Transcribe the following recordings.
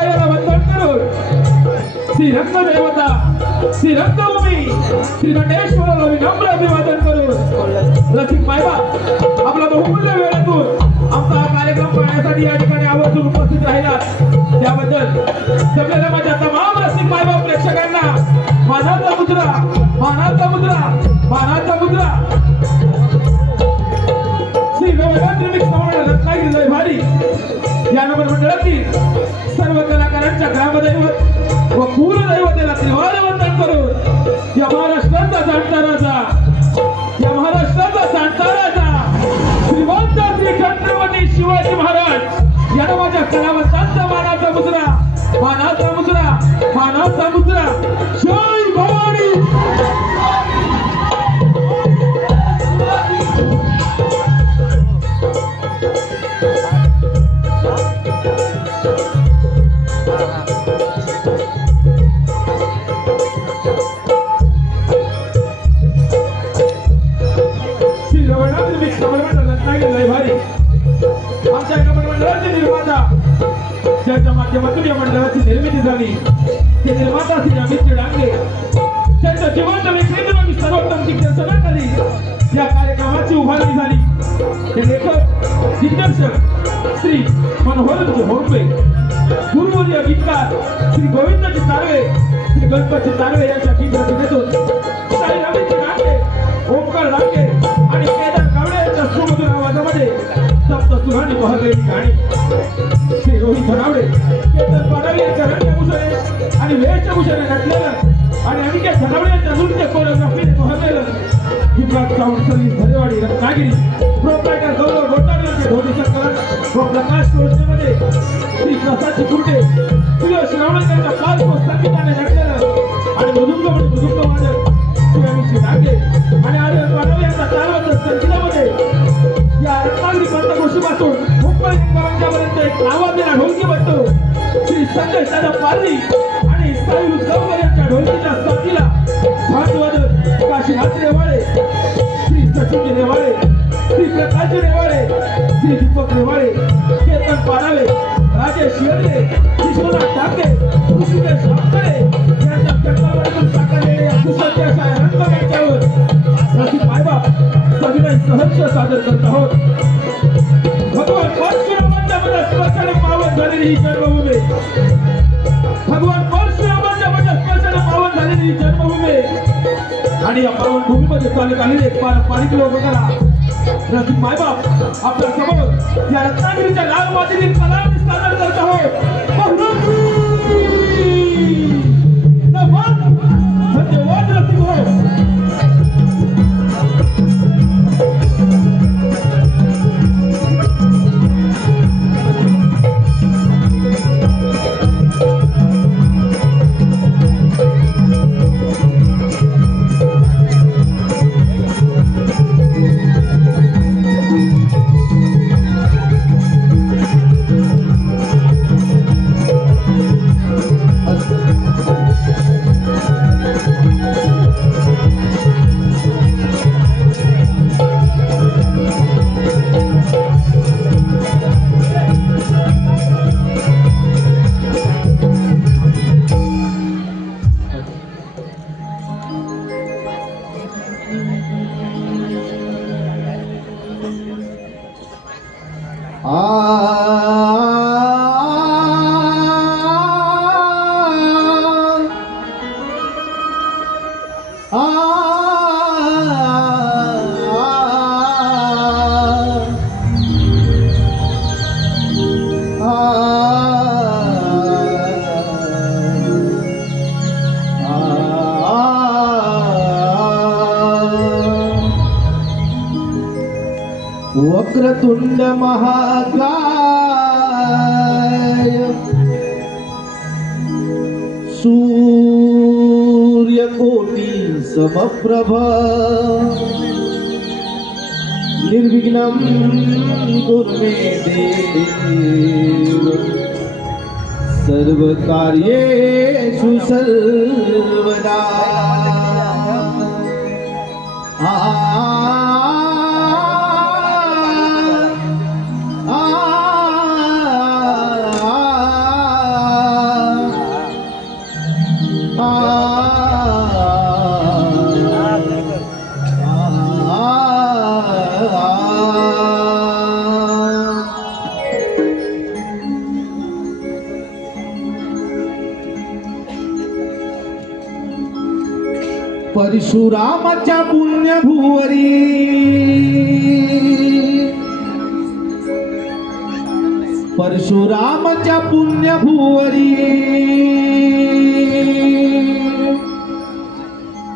देवाला वंदन करून श्री रंगदेवता श्री रंगभूमी श्री नटेश्वराला विनम्र अभिवादन करून रसिक मायबा आपला बहुमूल्य वेळेतून आमचा कार्यक्रम पाहण्यासाठी या ठिकाणी आवर्जून उपस्थित राहिलात त्याबद्दल सगळ्या माझ्या तमाम रसिक मायबा प्रेक्षकांना मानाचा मुद्रा मानाचा मुद्रा मानाचा मुद्रा श्री रविंद्र मिक्स रत्नागिरी लय भारी या नंबर मंडळातील सर्व कलाकारांच्या ग्रामदैवत व कुलदैवतेला त्रिवार वंदन करून या महाराष्ट्राचा जाणता राजा या महाराष्ट्राचा जाणता राजा श्रीमंत श्री छत्रपती शिवाजी महाराज या माझ्या कलावंतांचा मानाचा मुद्रा मानाचा मुद्रा मानाचा मुद्रा जय भवानी ज्याच्या माध्यमातून या मंडळाची निर्मिती झाली ते निर्माता श्री अमित डांगे त्यांच्या जिवंत विक्रेते सर्वोत्तम कीर्तनाखाली या कार्यक्रमाची उभारणी झाली ते लेखक दिग्दर्शक श्री मनोहरजी होरपे गुरुवर्य गीतकार श्री गोविंदजी तारवे श्री गणपती तारवे यांच्या गीतरचनेतून साई अमित डांगे ओमकार डांगे आणि केदार कावडे यांच्या सुमधुर आवाजामध्ये सप्त सुरांनी बहरलेली गाणी श्री रोहित धनावडे केतन पाडवी यांच्या रंगभूषणे आणि वेशभूषणे नटलेलं आणि अनिकेत धनावडे यांच्या नृत्य कोरिओग्राफीने बहरलेलं Himraj sound service Dharewadi Ratnagiri proprietor Gaurav Gotare यांचे ढोली संकलन व प्रकाश योजनेमध्ये श्री प्रसाद चिकुर्टे सुयश रावण यांच्या पार्श्व संगीताने नटलेलं आणि मृदुंग वादक श्री अमित डांगे आणि आर्यन पाडवी यांच्या तालबद्ध संगीतामध्ये या रत्नागिरी पंतगोष्ठीपासून मुंबई पर्यंत एक नावाजलेला ढोलकी बनतो श्री संजय दादा पारधी आणि साई गौकर यांच्या ढोलकीच्या साथीला भातवादक काशीनाथ रेवाळे श्री सचिन रेवाळे श्री प्रकाश रेवाळे श्री दीपक रेवाळे केतन पारावे राजेश येडे विश्वनाथ डांगे ऋषिकेश रामकडे यांच्या चक्रावरीतून साकारलेले या सुसज्ज अशा रंगमंचावर रसिक मायबाप सविनय सहर्ष सादर करत आहोत भगवान परशुरामांच्या स्पर्शाने पावन झालेली ही जन्मभूमी भगवान परशुरामांच्या स्पर्शाने पावन झालेली ही जन्मभूमी आणि या पावन भूमीमध्ये चालत आलेले एक पारंपरिक लोककला रसिक मायबाप आपल्या समोर या रत्नागिरीच्या लाल मातीतील कला सादर करत आहोत धन्यवाद रसिक हो वक्रतुंड महाकाय सूर्यकोटि समप्रभ निर्विघ्नं कुरु मे देव सर्वकार्येषु सर्वदा परशुरामाच्या पुण्यभुवरी परशुरामाच्या पुण्यभुवरी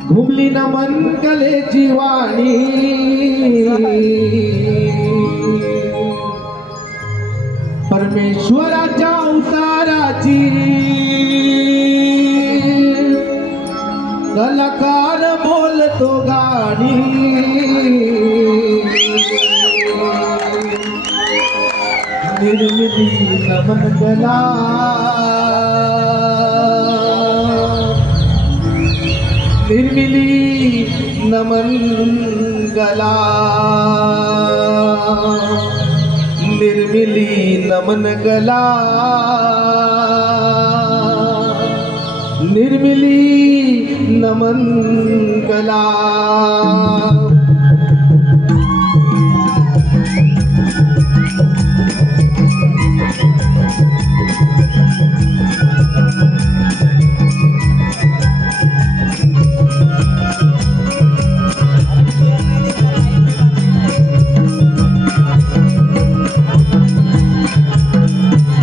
घुमली नमन कलेची वाणी परमेश्वराच्या अवताराची कलाकार बोलतो गाणी निर्मिली नमन कला निर्मिली नमन कला निर्मिली नमन कला निर्मिली नमन कला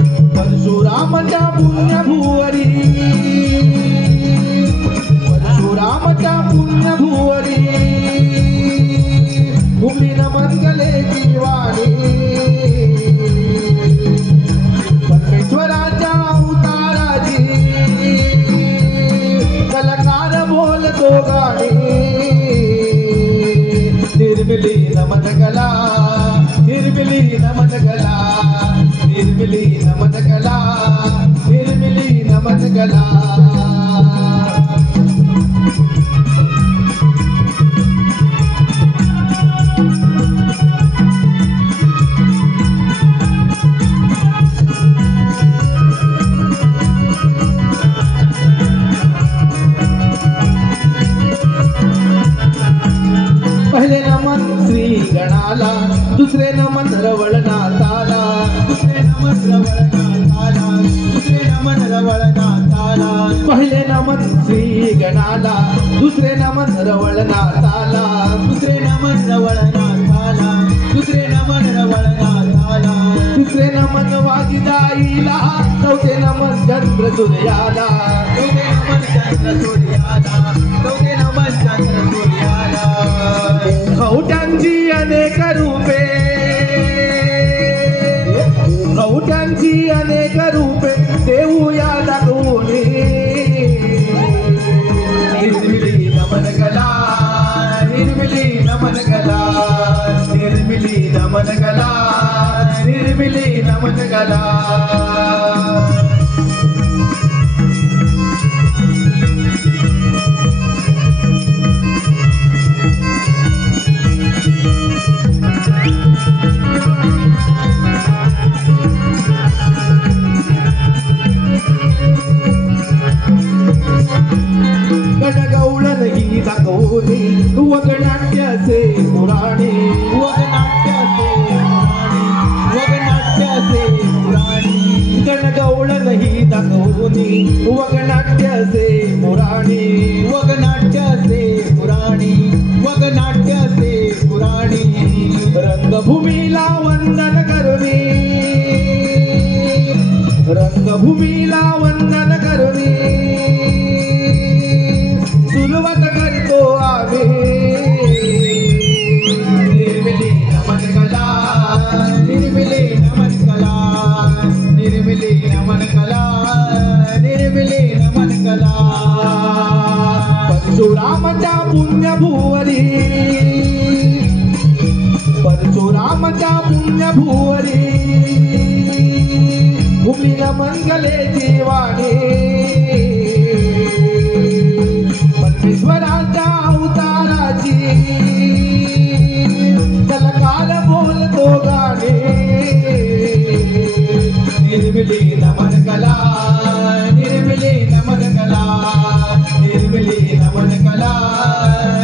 परशुरामाच्या पुण्यभुवरी परशुरामाच्या पुण्यभुवरी घुमली नमन कलेची वाणी परमेश्वराच्या अवताराची कलाकार बोलतो गाणी निर्मिली नमन कला निर्मिली नमन कला निर्मिली नमन कला निर्मिली नमन कला पहले नमन श्री गणाला दुसरे नमन रवळनाथाला दुसरे नमन रवळनाथाला दुसरे नमन रवळनाथाला पहले नमन श्री गणाला दुसरे नमन रवळनाथाला दुसरे नमन रवळनाथाला दुसरे नमन रवळनाथाला तिसरे नमन वाजिदाईला चौथे नमन चंद्र सूर्याला चौथे नमन चंद्र सूर्याला चौथे नमन चंद्र सूर्याला खवट्यांची अनेक रूपे खवट्यांची अनेक रूपे देऊया दाखवून निर्मिली नमन कला निर्मिली नमन कला निर्मिली नमन कला निर्मिली नमन कला गणगौळण ही दाखवली वगनाट्याचे पुराणे वगनाट्याचे पुराणे गणगौळण ही दाखवली वगनाट्याचे पुराणे वगनाट्याचे पुराणे वगनाट्याचे पुराणे रंगभूमीला वंदन करुणी रंगभूमीला वंदन करुणी सुरुवात करतो आम्ही निर्मिली नमन कला निर्मिली नमन कला निर्मिली नमन कला निर्मिली नमन कला परशुरामाच्या पुण्यभुवरी परशुरामाच्या पुण्यभुवरी घुमली नमन कलेची वाणी परमेश्वराच्या अवताराची कलाकार बोलतो गाणे निर्मिली नमन कला निर्मिली नमन कला निर्मिली नमन कला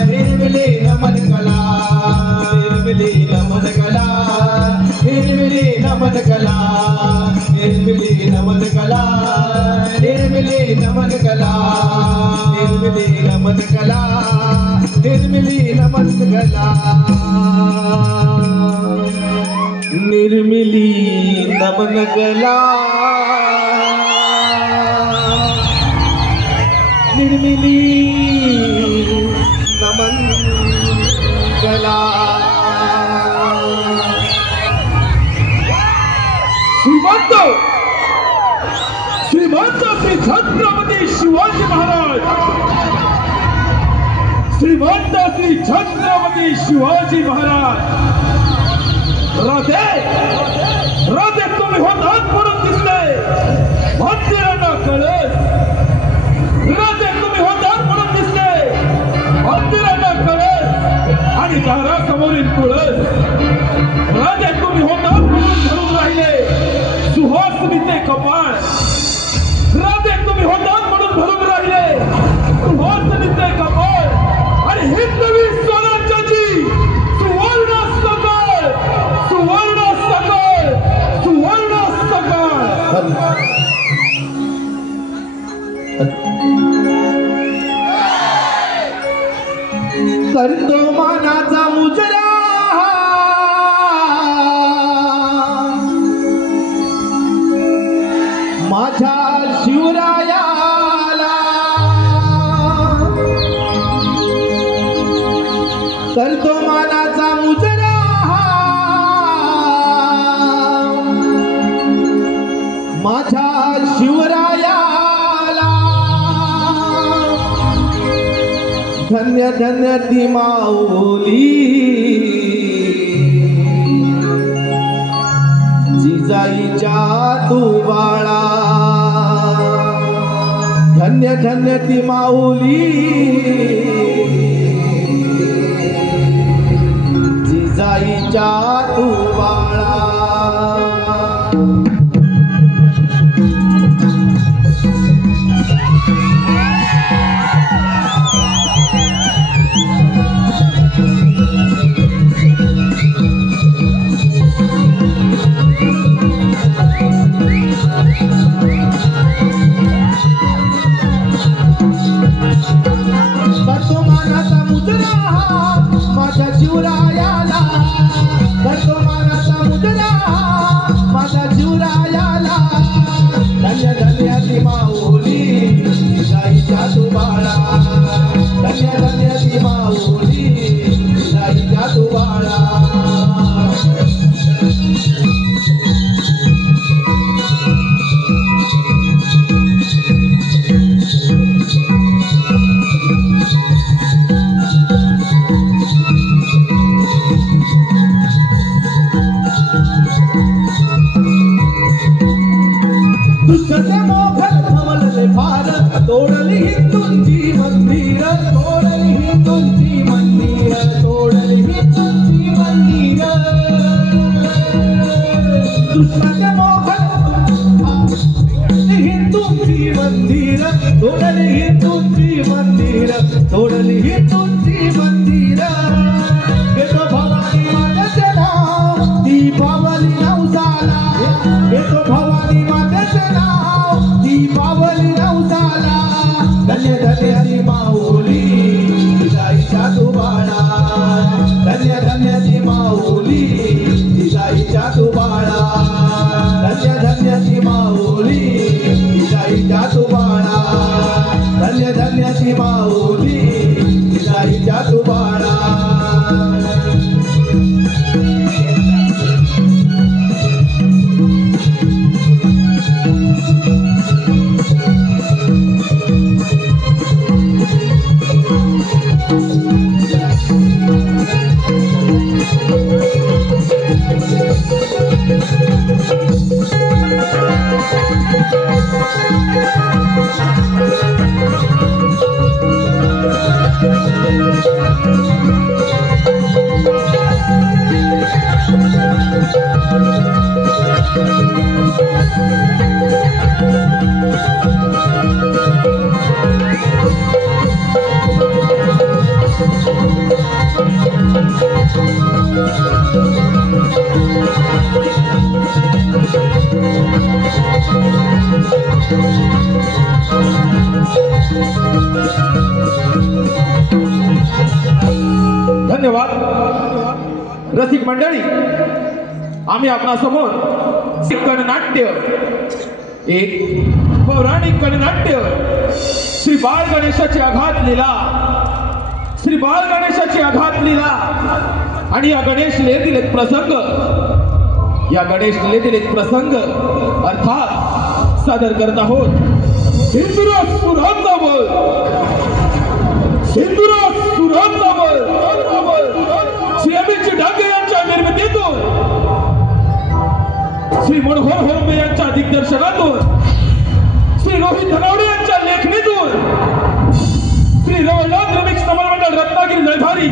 निर्मिली नमन कला निर्मिली नमन कला निर्मिली नमन कला निर्मिली नमन कला निर्मिली नमन कला निर्मिली नमन नमन कला निर्मिली नमन कला निर्मिली नमन कला निर्मिली नमन कला श्रीमंत श्री छत्रपती शिवाजी महाराज श्रीमंत श्री छत्रपती शिवाजी महाराज राधे राधे तुम्ही होतात म्हणून दिसले मंदिरांना कळस राधे तुम्ही होतात म्हणून दिसले मंदिरांना कळस आणि दारासमोरील तुळस राधे तुम्ही होतात म्हणून धरून राहिले सुहासनीचे कपाळ राधे तुम्ही होतात म्हणून धरून राहिले सुहासनीचे कपाळ आणि हिंदवी स्वराज्याची सुवर्ण सकाळ सुवर्ण सकाळ सुवर्ण सकाळ करतो मानाचा मुजरा माझ्या शिवरायाला करतो मानाचा मुजरा माझ्या शिवरायाला धन्य धन्य ती माऊली जिजाईच्या तू बाळा धन्य धन्य ती माऊली जिजाईच्या तू बाळा करतो मानाचा मुजरा माझ्या शिवरायाला करतो मानाचा मुजरा माझ्या शिवरायाला धन्य धन्य ती माऊली जिजाईच्या तू बाळा धन्य धन्य ती माऊली जिजाईच्या तू बाळा दुष्टाचे मोखन थमलले फार तोडली हिंदूंची मंदिर तोडली हिंदूंची मंदिर तोडली हिंदूंची मंदिर दुष्टाचे मोखन हिंदूंची मंदिर तोडली हिंदूंची मंदिर तोडली हिंदूंची मंदिर येतो भवानी मातेचे नाव ती पावली नवसाला येतो भवानी मातेचे नाव ती पावली नवसाला धन्य धन्य ती माऊली जिजाईच्या तू बाळा धन्य धन्य ती माऊली जिजाईच्या तू बाळा धन्य धन्य ती माऊली जिजाईच्या तू बाळा धन्य धन्य ती माऊली जिजाईच्या तू बाळा धन्यवाद. रसिक मंडळी, आम्ही आपणासमोर गणनाट्य, एक पौराणिक गणनाट्य श्री बाळ गणेशाची आघात लीला, श्री बाळ गणेशाची आघात लीला आणि या गणेश लीलेतील एक प्रसंग, या गणेश लीलेतील एक प्रसंग अर्थात सादर करत आहोत. सिंदुरा सुराचा बळ, सिंदुरा सुराचा बळ श्री अमित डांगे यांच्या निर्मितीतून, श्री मनोहर होरंबे यांच्या दिग्दर्शनातून, श्री रोहित धनावडे यांच्या लेखणीतून, श्री रवळनाथ रमिक्स नमन मंडळ रत्नागिरी लयभारी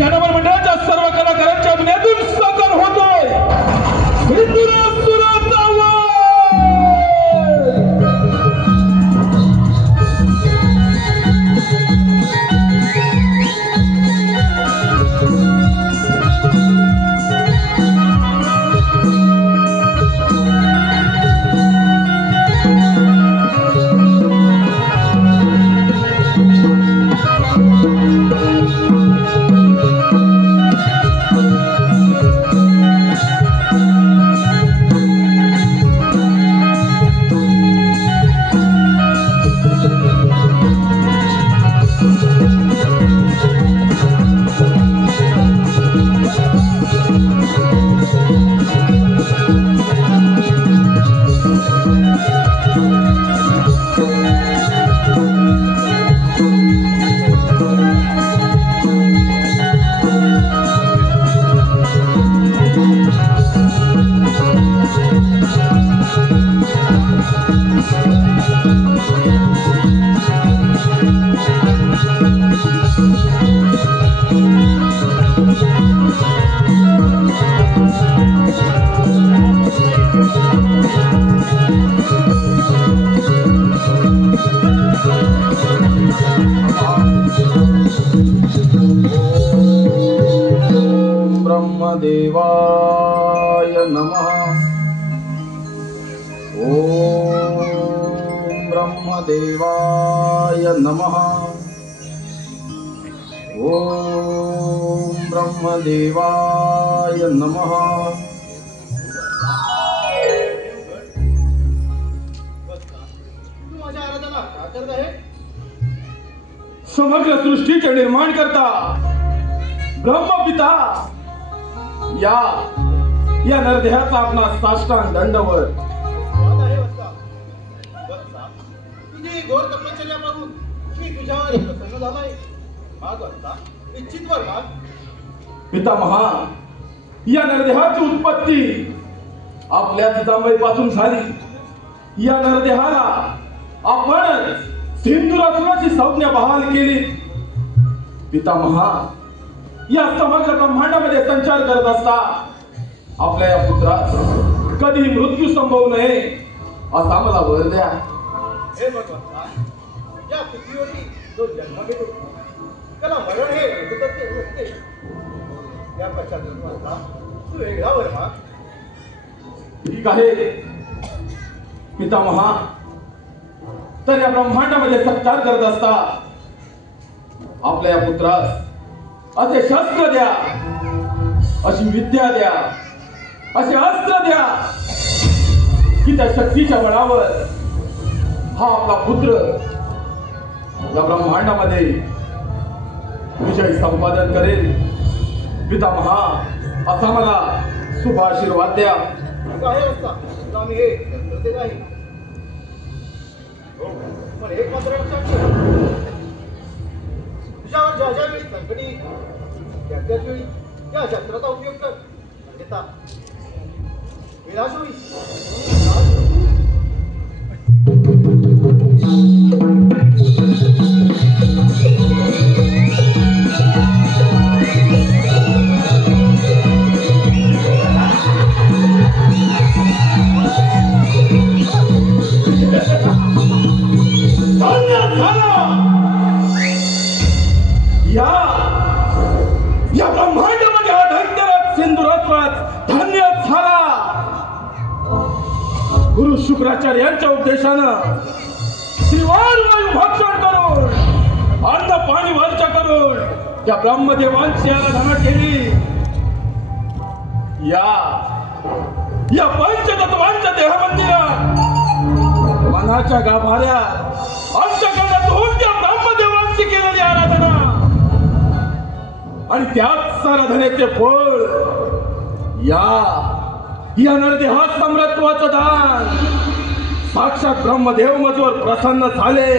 या नमन मंडळाच्या सर्व कलाकारांच्या अभिनयातून साकार होतोय सिंदुरा सुराचा बळ. ब्रह्मदेवाय नमः. ओम ब्रह्मदेवाय नमः. ओम ब्रह्मदेवाय नमः. समग्र सृष्टीचे निर्माण करता ब्रह्मपिता या नरदेहाचा आपला साष्टांग दंडवत. तुझी घोर तपश्चर्या पाहून मी तुझ्यावर प्रसन्न झालाय. माग असता निश्चितवर माग. पितामहा, या नरदेहाची उत्पत्ती आपल्या जिजाबाईपासून झाली. या नरदेहाला आपण सिंधुरासुराची संज्ञा बहाल केली. पितामहा, या समग्र ब्रह्मांडामध्ये संचार करत असता आपल्या या पुत्रास कधी मृत्यू संभवू नये असा मला वर द्या. हे भगवंता, या पृथ्वीवरती जो जन्म घेतो त्याला मरण हे असते. या पश्चात तू वेगळा वर माग. ठीक आहे पितामहा, तर या ब्रह्मांडामध्ये संचार करत असता आपल्या या पुत्रास असे शस्त्र द्या, अशी विद्या द्या, असे अस्त्र द्या की त्या शक्तीच्या बळावर हा आपला पुत्र या ब्रह्मांडामध्ये विजय संपादन करेल. पितामहा, असा मला शुभ आशीर्वाद द्या. आहे असता आम्ही हे शस्त्र नाही. हो, पण एक मात्र लक्षात ठेव, तुझ्यावर ज्या ज्या वेळी संकटी त्याच वेळी या शस्त्राचा उपयोग कर. अन्यथा विनाश होईल. या ब्रह्मांडामध्ये हा दैत्यराज सिंधुराज धन्य झाला. गुरु शुक्राचार्य यांच्या उपदेशानं त्रिवार वायू भक्षण करून अन्न पाणी वर्ज करून त्या ब्रह्मदेवांची आराधना केली. या पंचतत्वांच्या देहमंदिरात मनाच्या गाभाऱ्यात अंतःकरणातून त्या ब्रह्मदेवांची केलेली आराधना आणि त्याच आराधनेचे फळ या नरदेहा समृत्वाचं दान. साक्षात ब्रह्मदेव मजवर प्रसन्न झाले,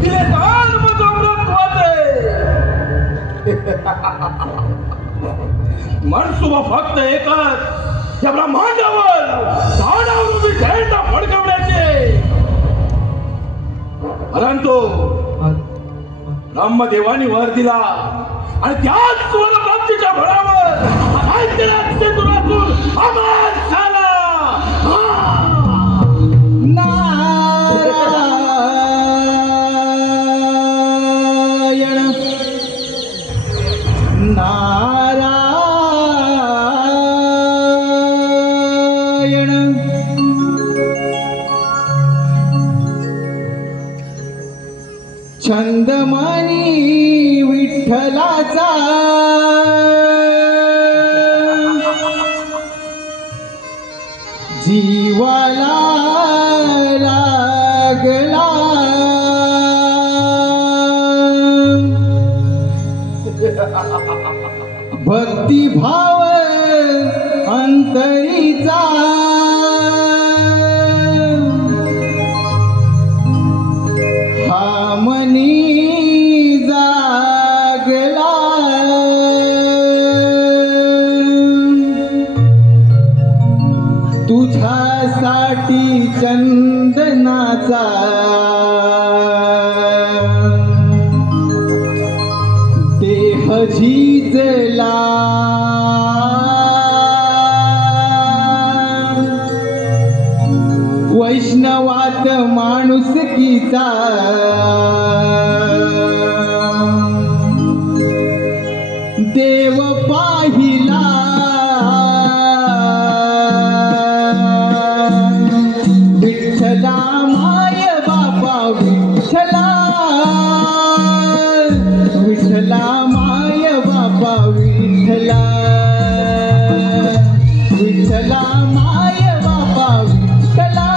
दिले दान मज अमृत्वाचे. मनसुबा फक्त एकच, या ब्रह्मांडावर झाडावर उभी झेंडा फडकवण्याचे. परंतु ब्रह्मदेवानी वर दिला आणि त्याच स्वरप्राप्तीच्या बळावर दुरातून अमर झाला. छंदमणी विठ्ठलाचा जीवाला लागला. भक्तिभाव अंतरीचा हा मनी जागला. तुझ्यासाठी चंदनाचा देह झिजला. वैष्णवात माणुसकीचा देव पाहिला. विठ्ठला माय बापा विठ्ठला, विठ्ठला माय बापा विठ्ठला, विठ्ठला माय बापा विठ्ठला,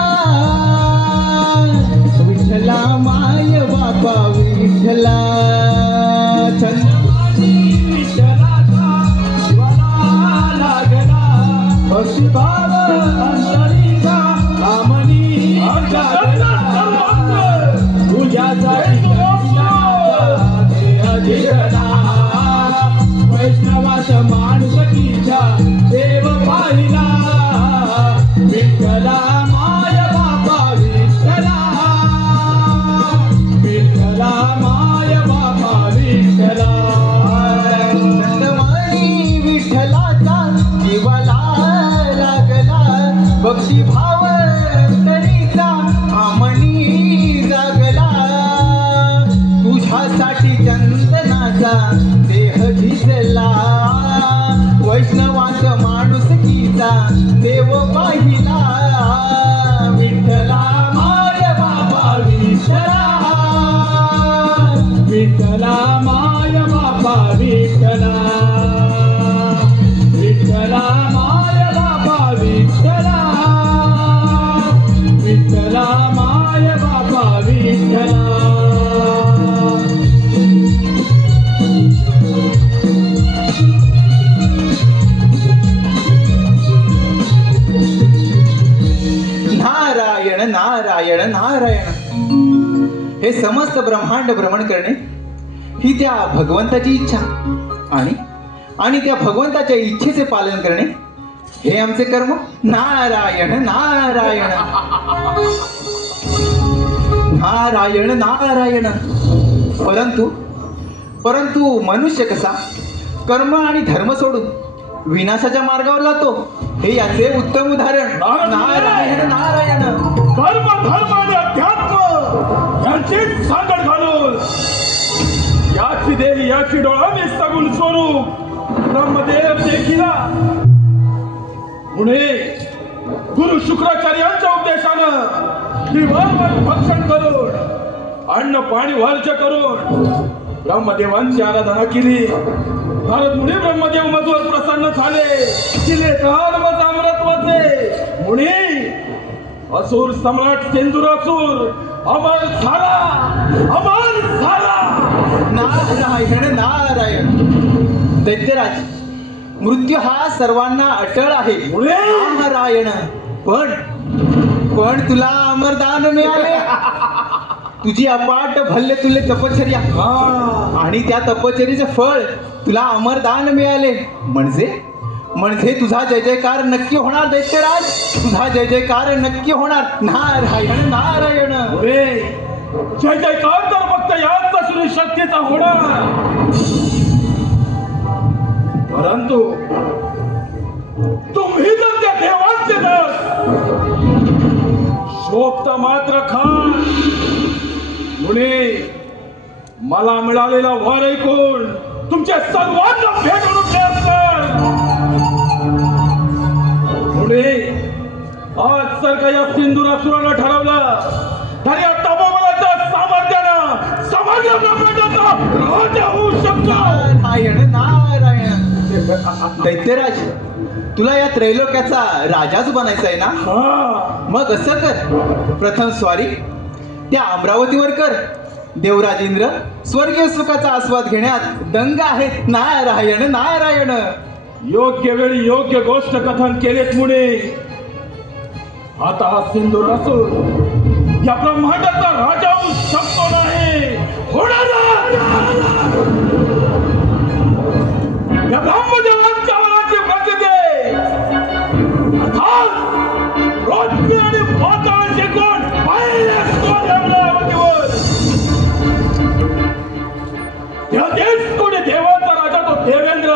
विठ्ठला माय बापा विठ्ठला. भक्तिभाव अंतरीचा आमनी तुझ्यासाठी वैष्णवास माणुसकीचा देव पाहिला. विठ्ठला माय बापा विठ्ठला, विठ्ठला माय बापा विठ्ठला. विठ्ठलाचा जीवाला लागला. भक्तिभाव तरीचा आमनी जागला. तुझ्यासाठी चंदनाचा देह झिजला. वैष्णवाच माणुसकीचा देव पाहिला. विठ्ठला माय बाबा विठ्ठला, विठ्ठला माय बाबा विठ्ठला, विठ्ठला माय बाबा विठ्ठला, विठ्ठला माय बाबा विठ्ठला. नारायण नारायण नारायण. हे समस्त ब्रह्मांड भ्रमण करणे ही त्या भगवंताची इच्छा आणि त्या भगवंताच्या इच्छेचे पालन करणे हे आमचे कर्म. नारायण नारायण नारायण नारायण. परंतु मनुष्य कसा कर्म आणि धर्म सोडून विनाशाच्या मार्गावर जातो हे याचे उत्तम उदाहरण. नारायण नारायण. कर्म धर्म आणि अध्यात्म यांची सांगड घालून याची देही याची डोळा सगुण स्वरूप ब्रह्मदेव देखिला पुढे गुरु शुक्राचार्यांच्या उपदेशानं दिवसभर भक्षण करून अन्न पाणी वर्ज करून ब्रह्मदेवांची आराधना केली. नारद मुनी ब्रह्मदेव मधुर प्रसन्न झाले. दिले धर्म साम्राज्याचे मुनी. असुर सम्राट सिंधुरासुर अमर झाला, अमर झाला. नारायण नारायण. दैत्यराज, मृत्यू हा सर्वांना अटळ आहे. नारायण. पण तुला अमरदान मिळाले. तुझी अपाट भल्ले तुले तपश्चर्या आणि त्या तपश्चर्याचे फळ तुला अमरदान मिळाले. म्हणजे तुझा जय जयकार नक्की होणार दैत्यराज. तुझा जय जयकार नक्की होणार. नारायण नारायण. जय जयकार तर फक्त याच श्री शक्तीचा होणार. परंतु तुम्ही जर त्या देवांचे शोभता मात्र खान मुने, मला मिळालेला वर ऐकून तुमच्या सर्वांना भेटून मुने, आज जर का या सिंधुरासुरानं ठरवलं तर या तपोबलाच्या सामर्थ्यानं समग्र ब्रह्मांडाचा राजा होऊ शकतो. नारायण नारायण. दैत्यराज, तुला या त्रैलोक्याचा राजाच बनायचा आहे ना? मग असं कर, प्रथम स्वारी त्या अमरावतीवर कर. देवराज इंद्र स्वर्गीय सुखाचा आस्वाद घेण्यात दंग आहेत. नारायण नारायण. योग्य वेळी योग्य गोष्ट कथन केलेत मुने. आता हा सिंधुरासुर या ब्रह्मांडाचा राजा होऊ शकतो नाही. होणार या ब्रह्मदेवांच्या वराची प्रसिद्धी अर्थात पृथ्वी आणि पाताळाचे कोण पाहिले अमरावतीवर. त्या देश कोणी देवाचा राजा तो देवेंद्र.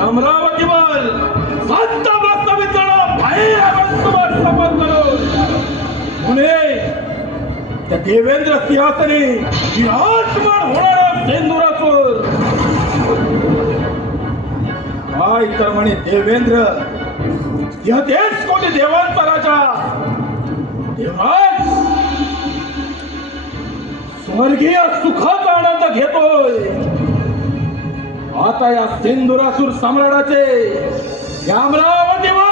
अमरावतीवर संत वास्तविकाला समर्थ करून पुणे त्या देवेंद्र सिंहासनी विराजमान होणारा सिंधुरासुर. काय तर म्हणे देवेंद्र या देश कोणी देवांचा राजा. देवराज स्वर्गीय सुखाचा आनंद घेतोय. आता या सिंधुरासुर सम्राटाचे या अमरावतीवर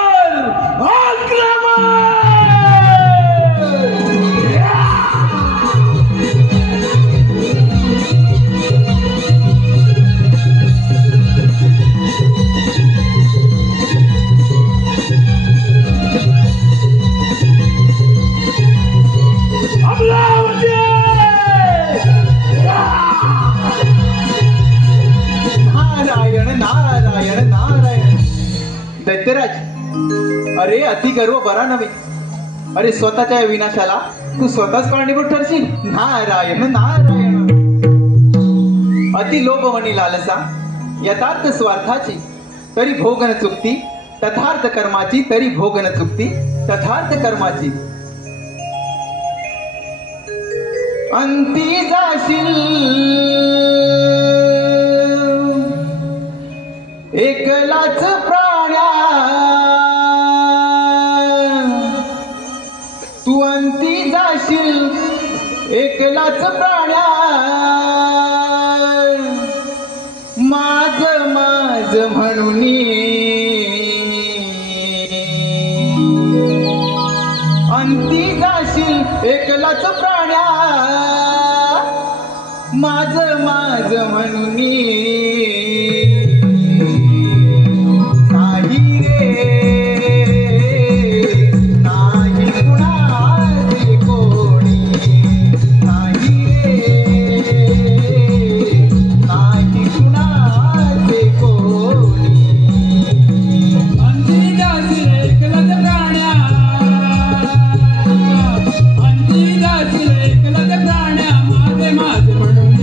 आक्रमण. नारायण नारायण नारायण. दैत्यराज, अरे अति गर्व बरा नव्हे. अरे स्वतःच्या विनाशाला तू स्वतःच कारणीभूत ठरशील. नारायण नारायण. अति लोभ मनी लालसा यथार्थ स्वार्थाची तरी भोगन चुकती. तथार्थ कर्माची तरी भोगन चुकती. तथार्थ कर्माची अंती जाशील एकलाच प्राण्या. तू अंती जाशील एकलाच प्राण्या. माझ माझ म्हणून अंती जाशील एकलाच प्राण्या. माझ माझ म्हणून प्राण्या माझे माझे म्हणून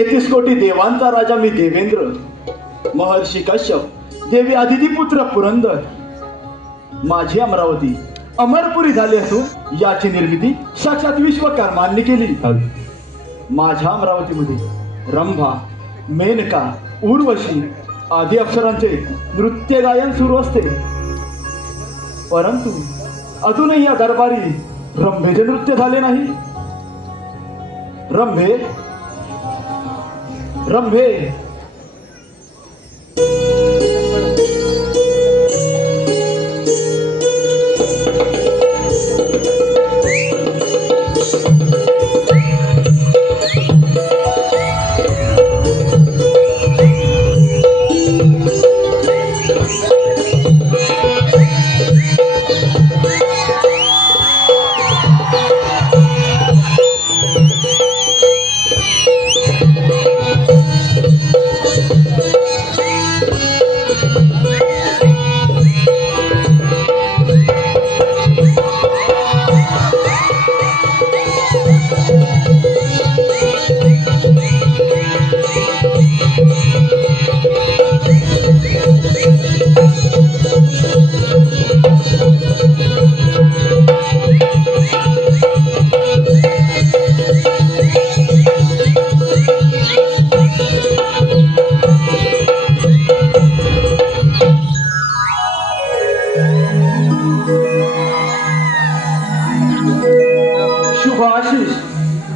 33 कोटी देवांचा राजा मी देवेंद्र, महर्षी कश्यप, देवी आदिती पुत्र पुरंदर. माझी अमरावती अमरपुरी झाली असून याची निर्मिती साक्षात विश्वकर्मांनी केली. माझ्या अमरावतीमध्ये रंभा, मेनका, उर्वशी आदी अप्सरांचे नृत्य गायन सुरू असते. परंतु अजूनही या दरबारी रंभेचे नृत्य झाले नाही. रंभे, रंभे,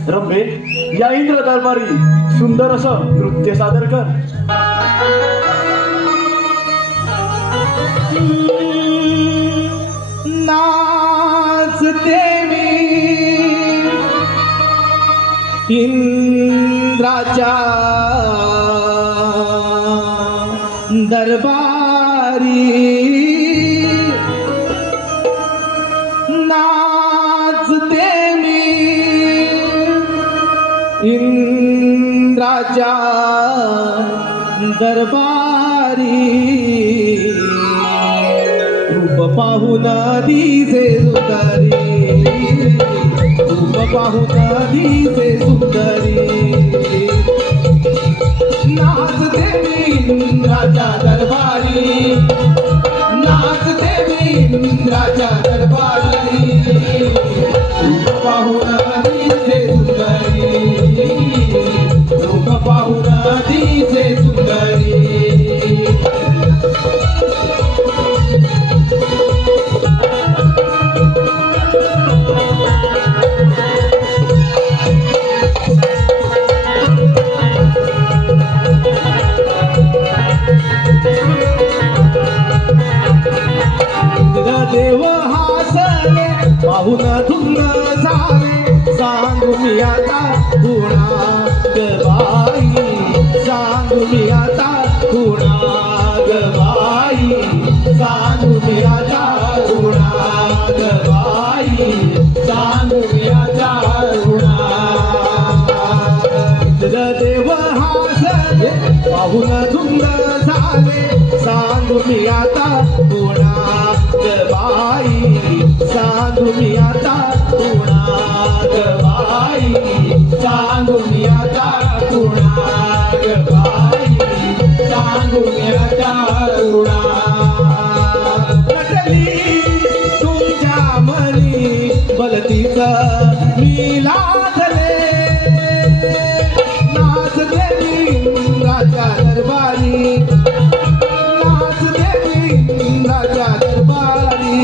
रंभे, या इंद्र दरबारी सुंदर असं नृत्य सादर कर. नाचते मी इंद्राच्या दरबारी, नाचते मी इंद्राच्या दरबारी. रूप पाहून दिसे सुंदरी, रूप पाहून दिसे सुंदरी. नाचते मी इंद्राच्या दरबारी, नाचते मी इंद्राच्या दरबारी. रूप पाहून दिसे सुंदरी, रूप पाहून दिसे सुंदरी. देव हासले पाहून धुंद झाले, सांगू मी आता गुणाग बाई, सांगू मी आता गुणाग बाई, सांगू मी आता गुणाग बाई, सांगू मी आता गुणाग. देव हासले पाहून धुंद झाले, सांगू मी आता गुणाग बाई, सांगू मी आता गुणाग बाई, सांगू मी आता गुणाग बाई, सांगू मी आता गुणाग. नटली तुमच्या मनी बलतीच मी लाजले, नाचते मी राजा दरबारी, नाचते मी राजा दरबारी.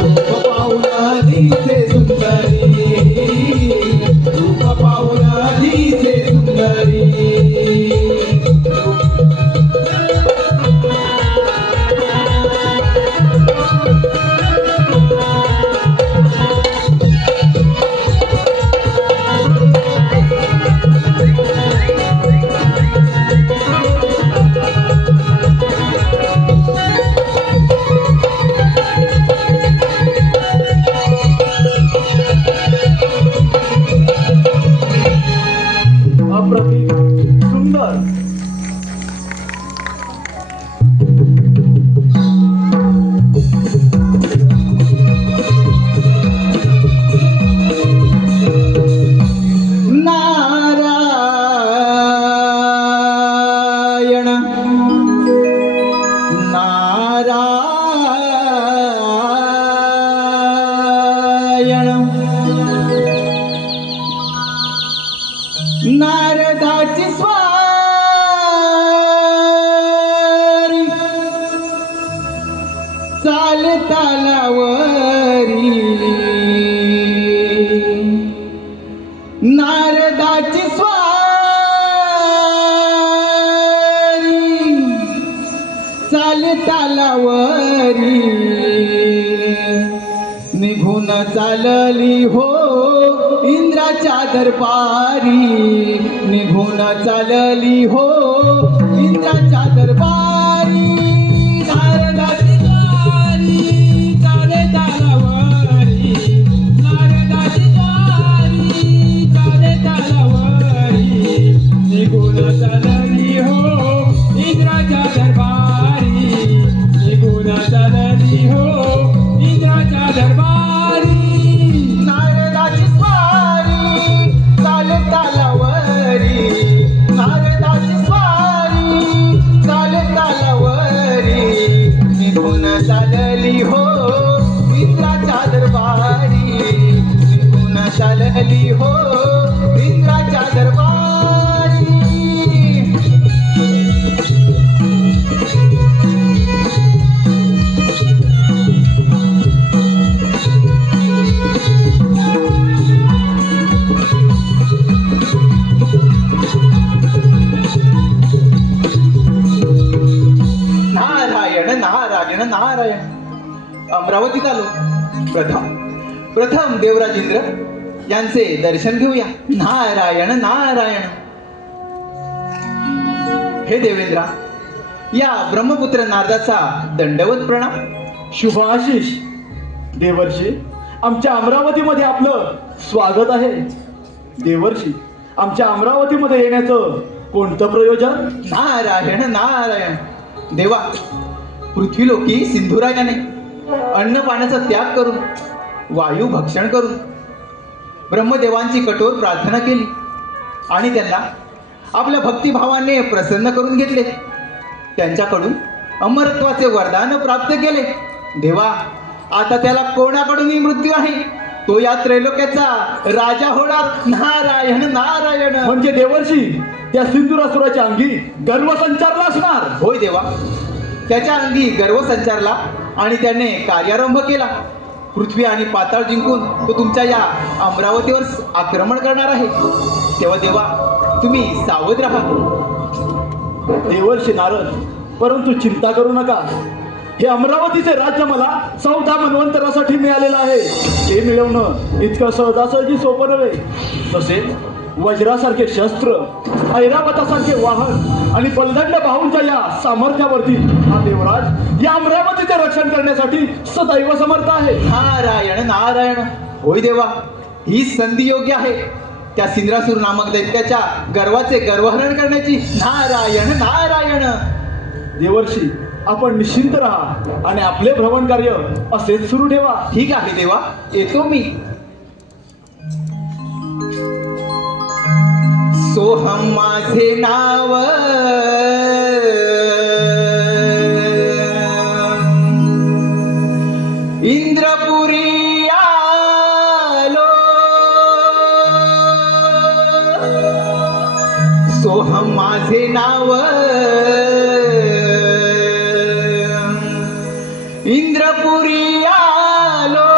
रूप पाहून दिसे सुंदरी, रूप पाहून दिसे सुंदरी. तालावरी निघून चालली हो इंद्राच्या दरबारी निघून चालली हो इंद्राच्या दरबारी नारदाची गारी चाले तालावरी नारदाची गारी चाले तालावरी निघून चालली हो इंद्राच्या दरबारी निघून चालली हो इंद्राच्या दरबारी नारदाची स्वारी चाले तालावरी नारदाची स्वारी चाले तालावरी निघून चालली हो इंद्राच्या दरबारी निघून चालली हो इंद्राच्या दरबारी नारायण नारायण अमरावतीत आलो प्रथम देवराजेंद्र यांचे दर्शन घेऊया नारायण नारायण हे देवेंद्रा या ब्रह्मपुत्र नारदाचा दंडवत प्रणाम शुभ आशिष देवर्षी आमच्या अमरावतीमध्ये आपलं स्वागत आहे देवर्षी आमच्या अमरावतीमध्ये येण्याचं कोणतं प्रयोजन नारायण नारायण देवा पृथ्वीलोकी सिंधुराजाने अन्न पाण्याचा त्याग करून वायू भक्षण करून ब्रह्मदेवांची कठोर प्रार्थना केली आणि त्यांना आपल्या भक्तिभावाने प्रसन्न करून घेतले त्यांच्याकडून अमरत्वाचे वरदान प्राप्त केले देवा आता त्याला कोणाकडूनही मृत्यू आहे तो या त्रैलोक्याचा राजा होणार नारायण नारायण म्हणजे देवर्षी त्या सिंधुरासुराच्या अंगी गर्व संचारला असणार होय देवा त्याच्या अंगी गर्व संचारला आणि त्याने कार्यारंभ केला पृथ्वी आणि पाताळ जिंकून तो तुमच्या या अमरावतीवर आक्रमण करणार आहे तेव्हा देवा तुम्ही सावध राहा देवर्षी नारद परंतु चिंता करू नका हे अमरावतीचे राज्य मला 14 मन्वंतरासाठी मिळालेलं आहे ते मिळवणं इतकं सहजासहजी सोपं नव्हे तसेच वज्रासारखे शस्त्र ऐरावतासारखे वाहन आणि बलदंड बाहूंच्या या सामर्थ्यावरती हा देवराज या अमरावतीचे रक्षण करण्यासाठी सदैव समर्थ आहे नारायण नारायण होय देवा ही संधी योग्य आहे त्या सिंद्रासूर नामक दैत्याच्या गर्वाचे गर्वहरण करण्याची नारायण नारायण देवर्षी आपण निश्चिंत राहा आणि आपले भ्रमण कार्य असेच सुरू ठेवा ठीक आहे देवा येतो मी सोहम माझे नाव इंद्रपुरी आलो सोहम माझे नाव इंद्रपुरी आलो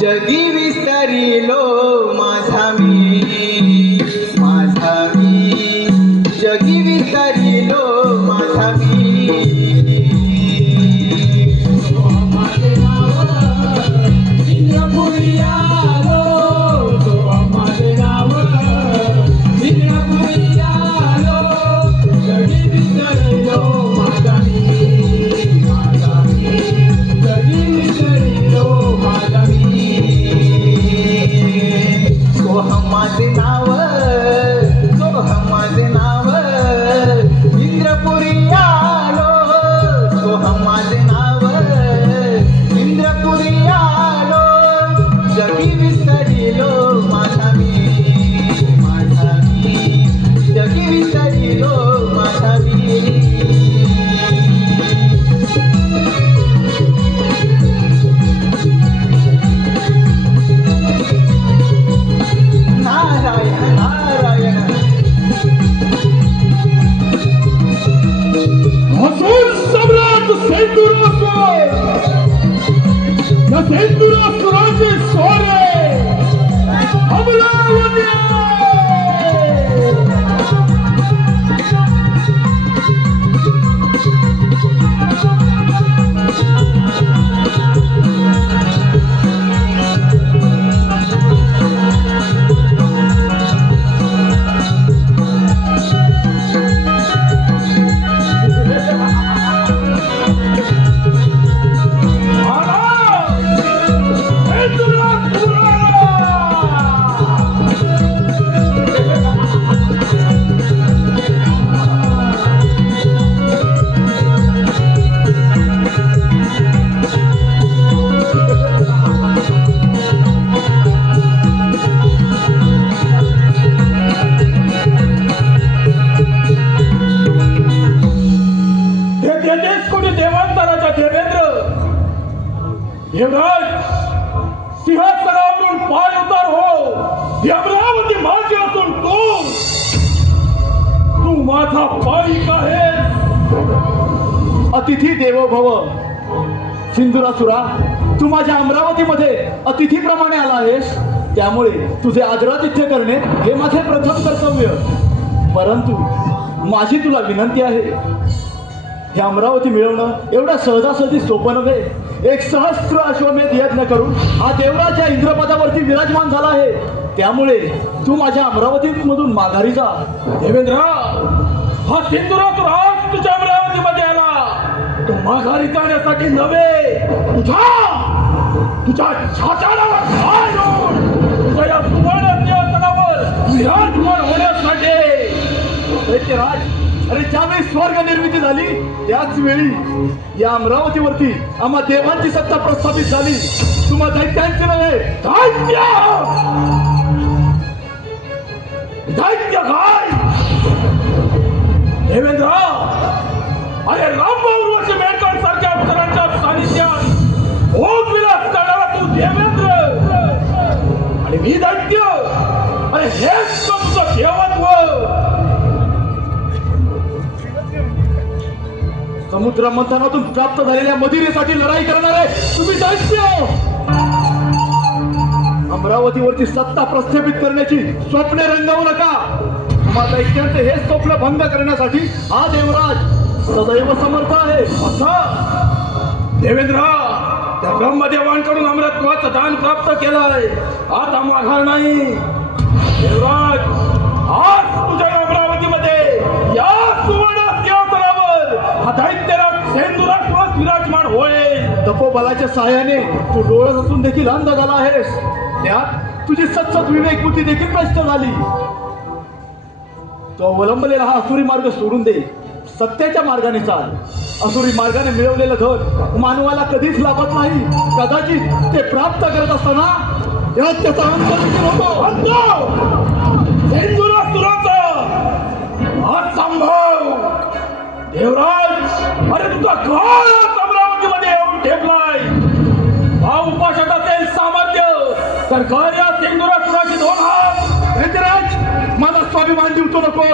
जगी विस्तारिलो माझा मी जगी विस्तारिलो माझा मी इंद्रपुरी आलो माझे नाव इंद्रपुरी आलो जगी विस्तारिलो माझा जगी विस्तारिलो माझा सोहम माझे नाव सोहम माझे नाव इंद्रपुरी आलो सोहम माझे नाव इंद्रपुरी आलो जगी विसरिलो माझा मी जगी विसरिलो माझा मी नारायण नारायण हसून सम्राट सेंदुरासुर या सेंदुरासुराचे सोरे अमरावती देवराज, सिंहासनावरून पाय उतार हो. ही अमरावती माझी असून तू माझा पाईक आहेस. अतिथी देवो भव. सिंधुरासुरा, तू माझ्या अमरावतीमध्ये अतिथीप्रमाणे आला आहेस, त्यामुळे तुझे आदरातिथ्य करणे हे माझे प्रथम कर्तव्य. परंतु माझी तुला विनंती आहे, हे अमरावती मिळवणं एवढं सहजासहजी सोपं नव्हे. 1 सहस्त्र अश्वमेध यज्ञ करून हा देवराज या इंद्रपदावरती विराजमान झाला आहे, त्यामुळे तू माझ्या अमरावतीमधून माघारी जा. देवेंद्र, हा सिंधुरासुरा तुझ्या अमरावतीमध्ये आला, तो माघारी जाण्यासाठी नव्हे, तुझ्या छाताडावर ठार होऊन तुझ्या या सुवर्ण सिंहासनावर विराजमान होण्यासाठी. दैत्यराज, अरे ज्यावेळी स्वर्ग निर्मिती झाली त्याच वेळी या अमरावतीवरती आम्हा देवांची सत्ता प्रस्थापित झाली, तुम्हा दैत्यांची नव्हे. दैत्य काय? देवेंद्र, अरे रामभाऊ ऋषी मेहकर सारख्या अप्सरांच्या सानिध्यात भोग विलास करणारा तू देवेंद्र, आणि मी दैत्य. अरे हेच तुमचं देवत्व. समुद्र मंथनातून प्राप्त झालेल्या मदिरेसाठी लढाई करणारे तुम्ही दैत्य. अमरावतीवरची सत्ता प्रस्थापित करण्याची स्वप्ने रंगवू नका. तुम्हा दैत्यांचे हे स्वप्न भंग करण्यासाठी हा देवराज सदैव समर्थ आहे. असं देवेंद्र, त्या ब्रह्मदेवांकडून अमरत्वाचं दान प्राप्त केलंय, आता माघार नाही. देवराज, आज तुझ्या अमरावतीमध्ये या सुवर्ण सिंहासनावर हा दैत्यराज सिंधुरासुरास विराजमान होईल. तपोबलाच्या सहाय्याने तू डोळस असून देखील अंध झाला आहेस, त्यात तुझी सतसत विवेक बुद्धी देखील नष्ट झाली. तो अवलंबलेला हा असुरी मार्ग सोडून दे, सत्याच्या मार्गाने चाल. असुरी मार्गाने मिळवलेलं धन मानवाला कधीच लाभत नाही. कदाचित ते प्राप्त करत असताना त्यात त्याचा अंत देखील होतो. सिंधुरासुराचा हात संभव. देवराज, अरे तुझा काय अमरावतीमध्ये येऊन ठेपलाय? हा उपाशात असेल सामर्थ्य तर काय या सिंधुरासुराची 2 हात? दैत्यराज, माझा स्वाभिमान जिंकतो नको.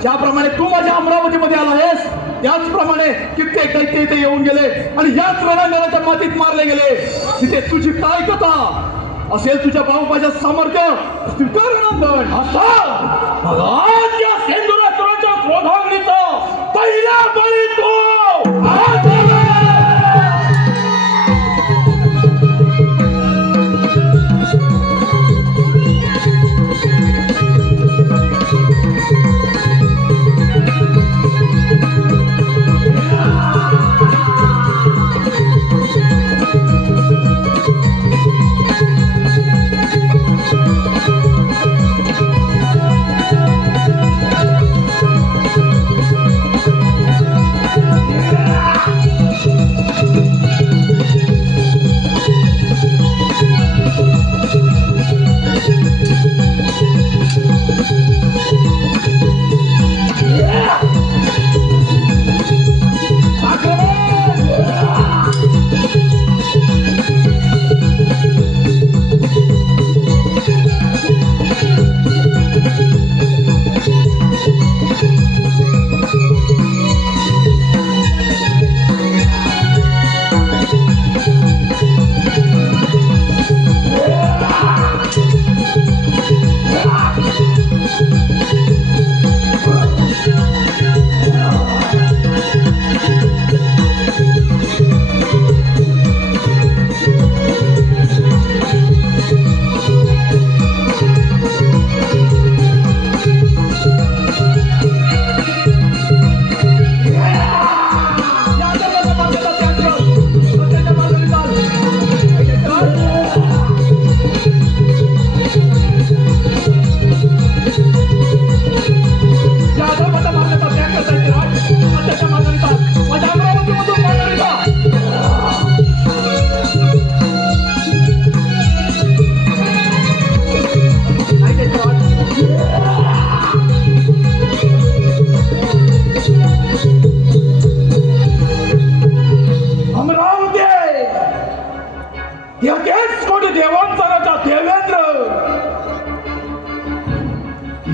ज्याप्रमाणे तू माझ्या अमरावतीमध्ये आला आहेस त्याचप्रमाणे कित्येक दैत्य इथे येऊन गेले आणि याच रणांगणाच्या मातीत मारले गेले. तिथे तुझी काय कथा असेल? तुझ्या बाहुबाच्या सामर्थ्य स्वीकार रणांगण. आज या सिंधुरासुराच्या क्रोधाग्नीचा पहिला बळी तू.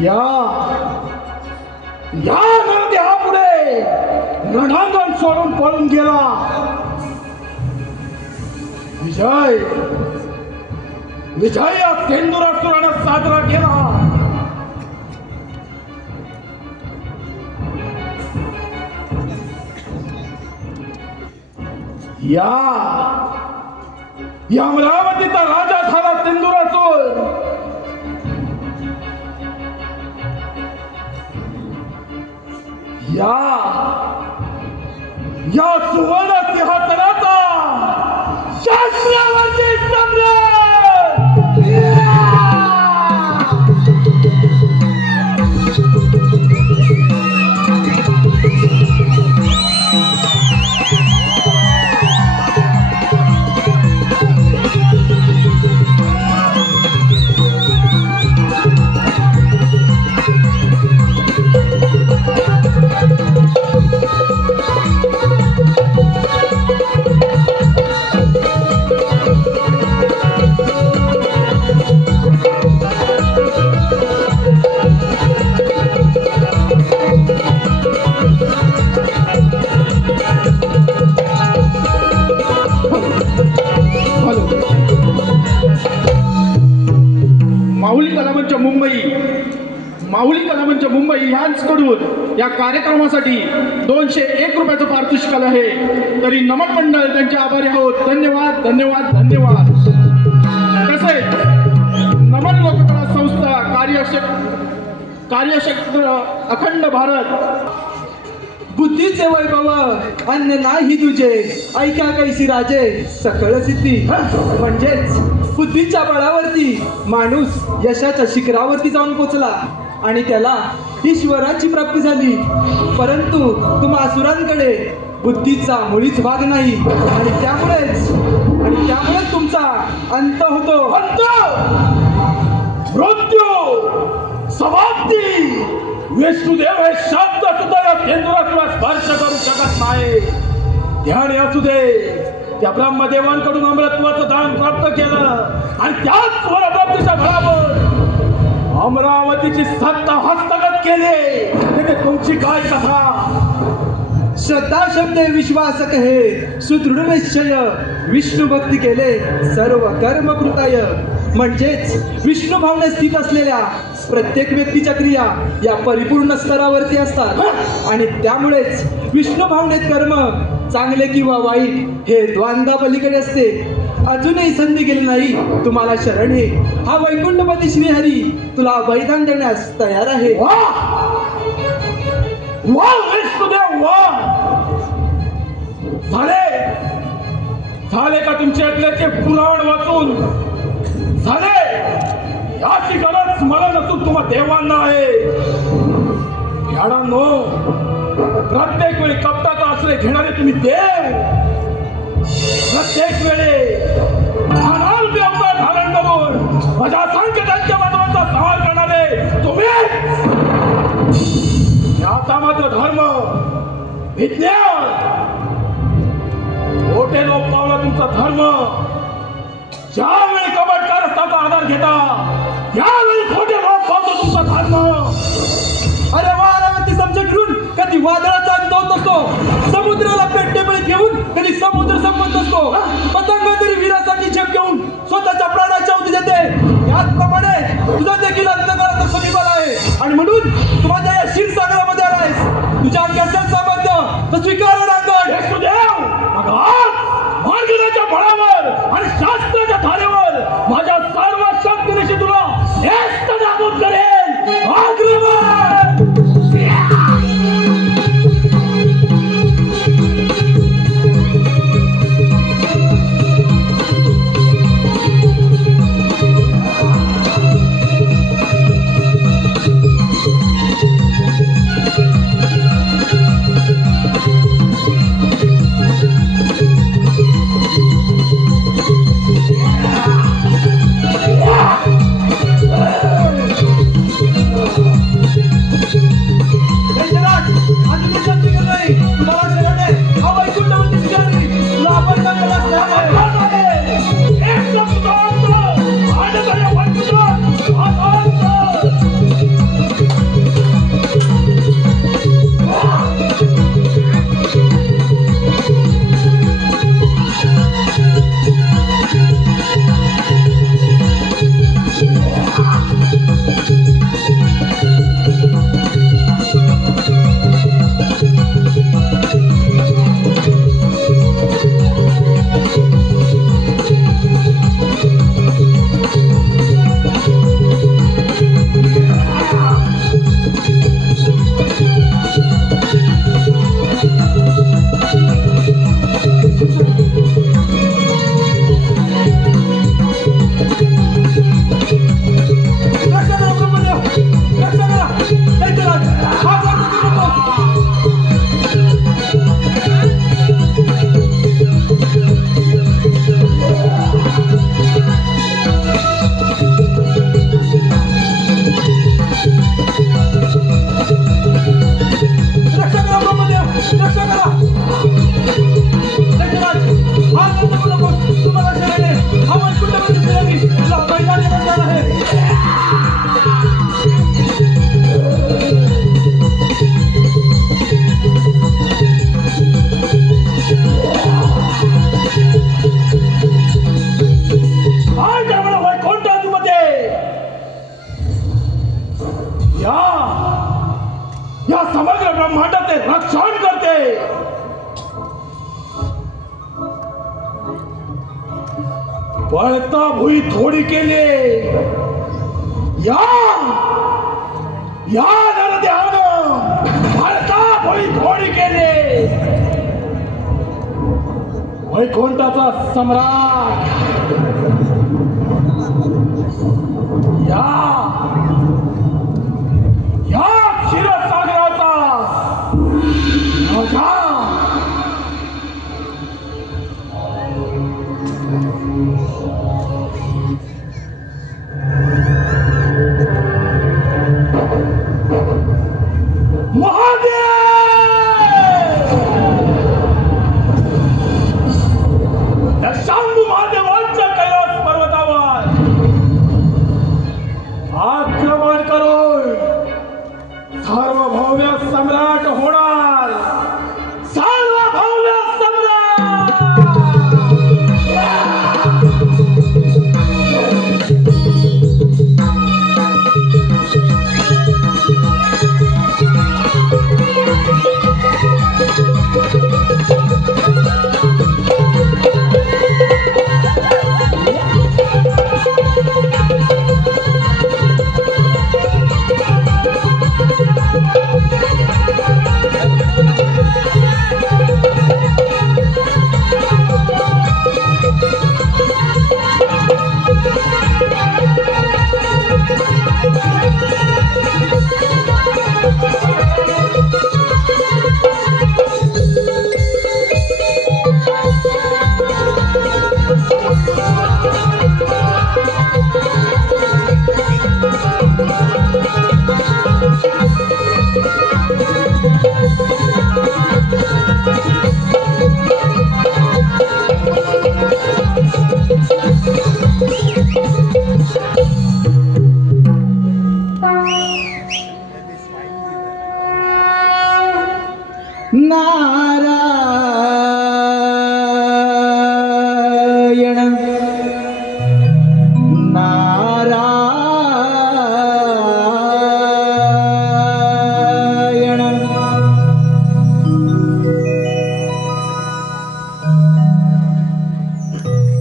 या नरदेहा पुढे रणांगण सोडून पळून गेला. विजय या तेंदुरासुरानं साजरा केला. या अमरावतीचा राजा झाला तेंदुरासुर. या सुवर्ण सिंहासनाचा शास्त्रावरती सम्राट. माऊली कलामंच मुंबई यांच्याकडून या कार्यक्रमासाठी 201 रुपयाचं पारितोषिक आलं आहे. तरी नमन मंडळ त्यांचे आभारी आहोत. धन्यवाद धन्यवाद धन्यवाद. तसेच नमन लोककला संस्था कार्यक्षेत्र अखंड भारत. बुद्धीचे वैभव अन्य नाही तुझे, ऐका कैसी राजे सकळ सिद्धी. म्हणजेच बुद्धीच्या बळावरती माणूस यशाच्या शिखरावरती जाऊन पोचला आणि त्याला ईश्वराची प्राप्ती झाली. परंतु तुम्हा असुरांकडे बुद्धीचा मुळीच भाग नाही आणि त्यामुळेच तुमचा अंत होतो. मृत्यू समाप्ती. विष्णुदेव हे शब्द सुद्धा या तेंदुरासुराला स्पर्श करू शकत नाही. ध्यान असू दे. त्या ब्रह्मदेवांकडून अमरत्वाचं दान प्राप्त केलं आणि त्याच स्वरप्राप्तीच्या बळावर अमरावतीची सत्ता हस्तगत केली. तिथे तुमची काय कथा? श्रद्धा शब्द विश्वास कहे सुदृढ निश्चय. विष्णू भक्ती केले सर्व कर्म कृताय. म्हणजेच विष्णू भावनेत स्थित असलेल्या प्रत्येक व्यक्तीच्या क्रिया या परिपूर्ण स्तरावरती असतात आणि त्यामुळेच विष्णू भावनेत कर्म चांगले किंवा वाईट हे द्वंद्वा पलीकडे असते. अजूनही संधी गेली नाही तुम्हाला शरण हे. हा वैकुंठपती श्रीहरी तुला बलिदान देण्यास तयार आहे. विष्णुदेव झाले का तुमच्या ऐकल्याचे पुराण वाचून? झाले. याची गरज मला नसून तुम्हा देवांना आहे. याडांनो, प्रत्येक वेळी कपटाचा आश्रय घेणारे तुम्ही देव, प्रत्येक वेळी अनाल्पी अवतार धारण करून माझ्या असंख्य त्यांच्या मानवांचा संहार करणारे तुम्ही. याचा मात्र धर्म विज्ञान मोठे लोक पावला. तुमचा धर्म ज्यावेळी कपट कारस्थाचा आधार घेता त्यावेळी खोटे लोक पावतो तुमचा धर्म. अरे वारावरती समजा घेऊन कधी वादळाचा अंत होत असतो. समुद्राला पेटतेबळी घेऊन कधी समुद्र संपत असतो. पतंग तरी वीरासाठी झेप घेऊन स्वतःच्या प्राणाच्या उदी देते. याचप्रमाणे तुझा देखील अंतकाळाचा समीपला आहे आणि म्हणून तू माझ्या या क्षीरसागरामध्ये आलायस. तुझ्या अंगाचं सामर्थ्य तर स्वीकार विष्णुदेव. मार्गदाच्या बळावर आणि शास्त्राच्या धारेवर माझ्या सर्व शक्तीनिशी तुला नेस्त नाबूद करेल. आक्रमण. समग्र ब्रह्मांडाचे रक्षण करते. पळता भुई थोडी केली या नरदेवानं पळता भुई थोडी केली. वैकुंठाचा सम्राट या क्षीरसागराचा राजा शांभू महादेवांच्या कैलास पर्वतावर आक्रमण करून सार्वभौम सम्राट होणार. सार्वभौम सम्राट.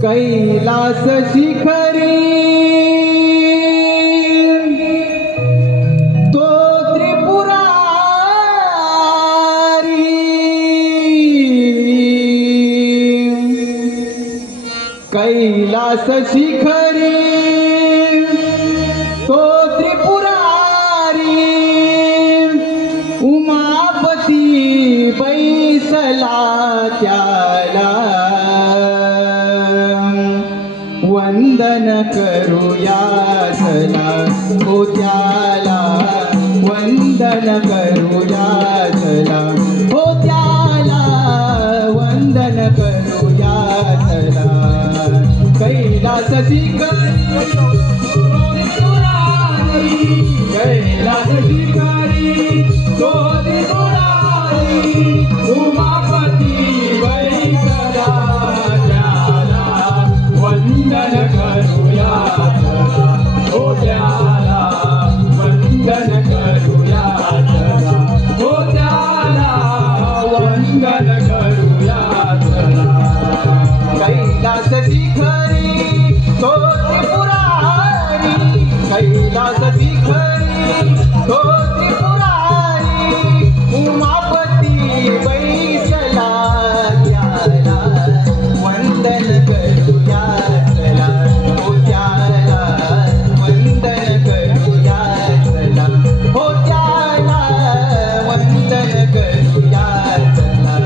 कैलास शिखरी तो त्रिपुरारी. कैलास शिखरी तो त्रिपुरारी. उमापती बैसला त्याला वंदन करूया चला हो त्याला. वंदन करूया चला हो त्याला. वंदन करूया चला. कैलास शिखरी कैलास शिखरी तो त्रिपुरारी. उमापती बैसला त्याला वंदन करूया चला हो त्याला. वंदन करूया चला हो त्याला. वंदन करूया चला. कैलास शिखरी तो त्रिपुरारी. कैलास शिखरी तो त्रिपुरारी. उमापती बैसला त्याला वंदन करूया चला हो त्याला. वंदन करूया चला हो त्याला. वंदन करूया चला.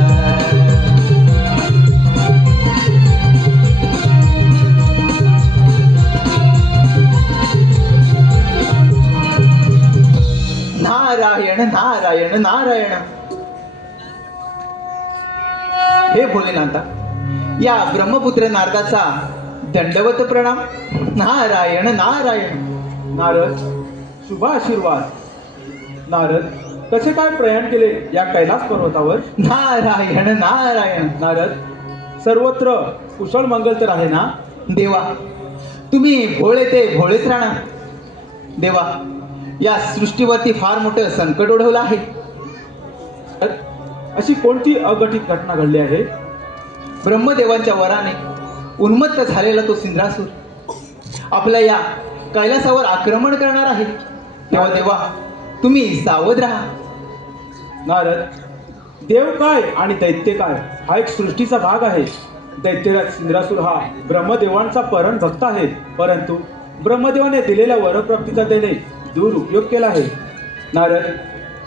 नारायण नारायण नारायण. हे भोलेनाथा, या ब्रह्मपुत्र नारदाचा दंडवत प्रणाम. नारायण नारायण. नारद, शुभ आशीर्वाद. नारद, कसे काय प्रयाण केले या कैलास पर्वतावर? नारायण नारायण. नारद, सर्वत्र कुशल मंगल तर आहे ना? देवा, तुम्ही भोळे ते भोळेच राहणार. देवा, या सृष्टीवरती फार मोठं संकट ओढवलं आहे. अशी कोणती अघटित घटना घडली आहे? ब्रह्मदेवांच्या वराने उन्मत्त झालेला तो सिंद्रासूर आपल्या या कैलासावर आक्रमण करणार आहे. तेव्हा देवा तुम्ही सावध राहा. नारद, देव काय आणि दैत्य काय हा एक सृष्टीचा भाग आहे. दैत्यराज सिंद्रासूर हा ब्रह्मदेवांचा परम भक्त आहे, परंतु ब्रह्मदेवाने दिलेल्या वरप्राप्तीचा त्याने दुरुपयोग केला आहे. नारद,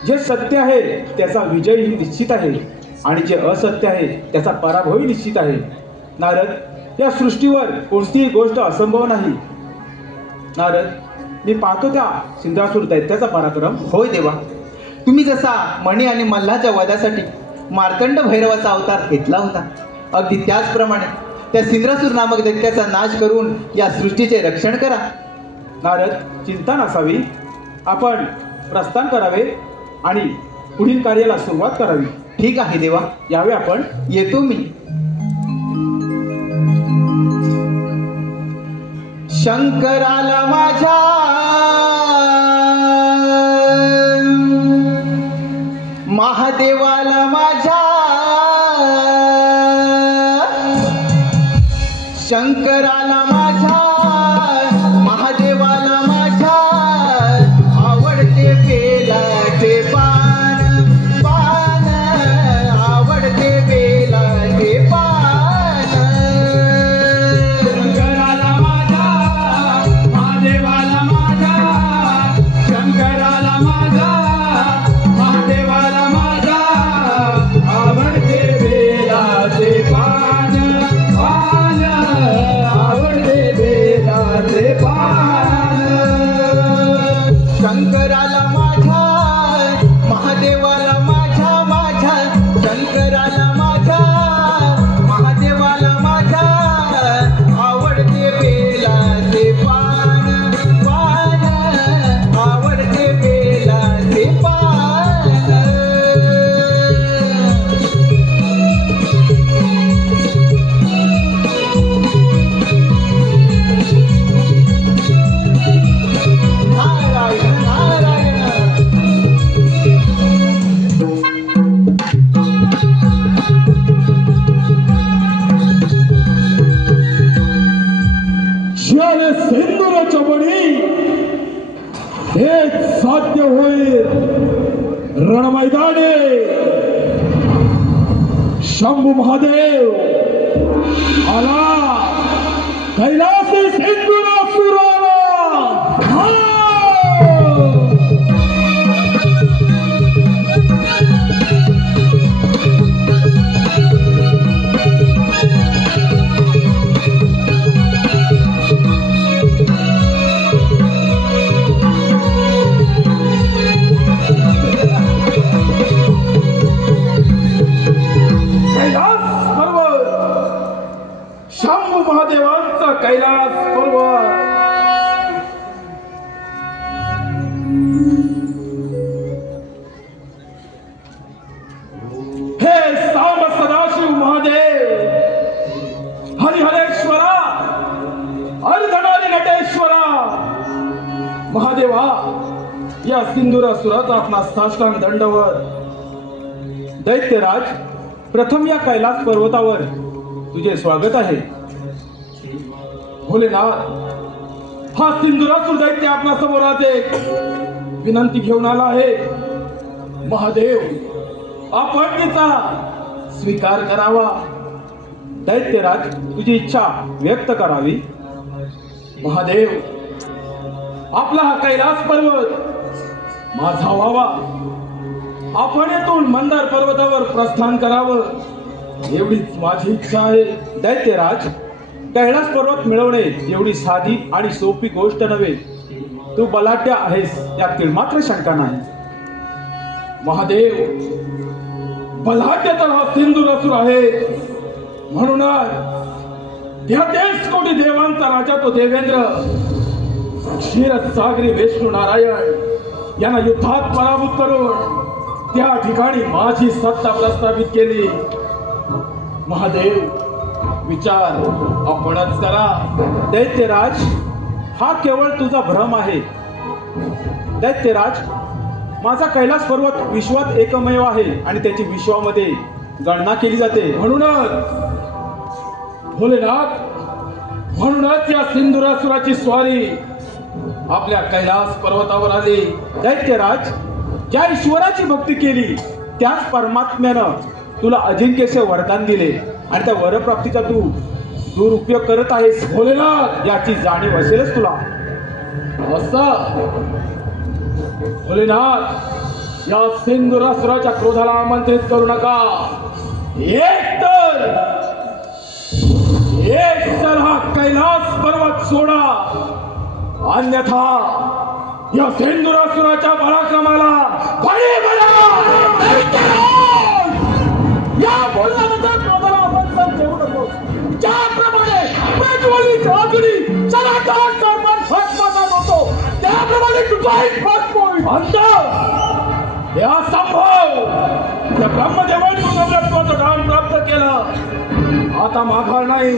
जे सत्य आहे त्याचा विजय ही निश्चित आहे आणि जे असत्य आहे त्याचा पराभवही निश्चित आहे. नारद, या सृष्टीवर कोणतीही गोष्ट असंभव नाही. नारद, मी पाहतो त्या सिंद्रासूर दैत्याचा पराक्रम. होय देवा, तुम्ही जसा मणी आणि मल्हाच्या वधासाठी मार्तंड भैरवाचा अवतार घेतला होता, अगदी त्याचप्रमाणे त्या सिंद्रासूर नामक दैत्याचा नाश करून या सृष्टीचे रक्षण करा. नारद, चिंता नसावी. आपण प्रस्थान करावे आणि पुढील कार्याला सुरुवात करावी. ठीक आहे देवा, यावे आपण. येतो मी. शंकराला माझ्या महादेवाला माझ्या शंकराला माझ्या महादेवाला माझ्या आवडते बेलाचे पान पान आवडते बेलाचे पान. शंकराला माझा महादेवाला माझा शंकराला माझा महादेवाला माझा आवडते बेलाचे पान पान आवडते बेलाचे पान. शंकराला माझ्या महादेवाला माझ्या माझ्या शंकराला माझ्या महादेवाला माझ्या आवडते बेलाचे पान पान आवडते बेलाचे पान. नारायण नारायण. ज्याने सिंदूराच्या बळी हेच साध्य होईल रणमैदाने शंभू महादेव आला कैलासी सिंदूरासुराला. कैलास पर्वत शंभू महादेवांचा कैलास पर्वत. हे सांब सदाशिव महादेव हरिहरेश्वरा अर्धनारी नटेश्वरा महादेवा, या सिंदूरासुराचा आपला साष्टांग दंडवत. दैत्यराज, प्रथम या कैलास पर्वतावर तुझे स्वागत आहे. भोलेनाथ, हा सिंदूरासुर दैत्य आपल्या समोर आज एक विनंती घेऊन आला आहे. महादेव, आपण तिचा स्वीकार करावा. दैत्यराज, तुझी इच्छा व्यक्त करावी. महादेव, आपला हा कैलास पर्वत माझा व्हावा. आपण येथून मंदार पर्वतावर प्रस्थान करावं एवढीच माझी इच्छा आहे. दैत्यराज, कैलास पर्वत मिळवणे एवढी साधी आणि सोपी गोष्ट नव्हे. तू बलाढ्य आहेस यातील मात्र शंका नाही. महादेव, बलाढ्य तर हा सिंदूरासुर आहे. म्हणूनच 33 कोटी देवांचा राजा तो देवेंद्र क्षीरसागरी विष्णू नारायण यांना युद्धात पराभूत करून त्या ठिकाणी माझी सत्ता प्रस्थापित केली. महादेव, विचार आपणच करा. दैत्यराज, हा केवळ तुझा भ्रम आहे. दैत्यराज, माझा कैलास पर्वत विश्वात एकमेव आहे आणि त्याची विश्वामध्ये गणना केली जाते. म्हणूनच या सिंधुरासुराची स्वारी आपल्या कैलास पर्वतावर आली. दैत्यराज, ज्या ईश्वराची भक्ती केली त्याच परमात्म्यानं तुला अजिंक्यचे वरदान दिले आणि त्या वरप्राप्तीचा तू दुरुपयोग करत आहेस. भोलेनाथ, याची जाणीव असेलच तुला. भोलेनाथ, या सिंधुरासुराच्या क्रोधाला आमंत्रित करू नका. एक तर हा कैलास पर्वत सोडा, अन्यथा या सिंधुरासुराच्या पराक्रमाला बळी पडा. या बोलण्यानंतर क्रोधाला आमंत्रण देऊ नको. ज्याप्रमाणे प्रज्वलित अग्नी चलाटात सर्वात भस्मसात होतो त्याप्रमाणे तुझाही भस्म होईल. या संभव त्या ब्रह्मदेवाने नवरत्वाचं दान प्राप्त केलं. आता माघार नाही,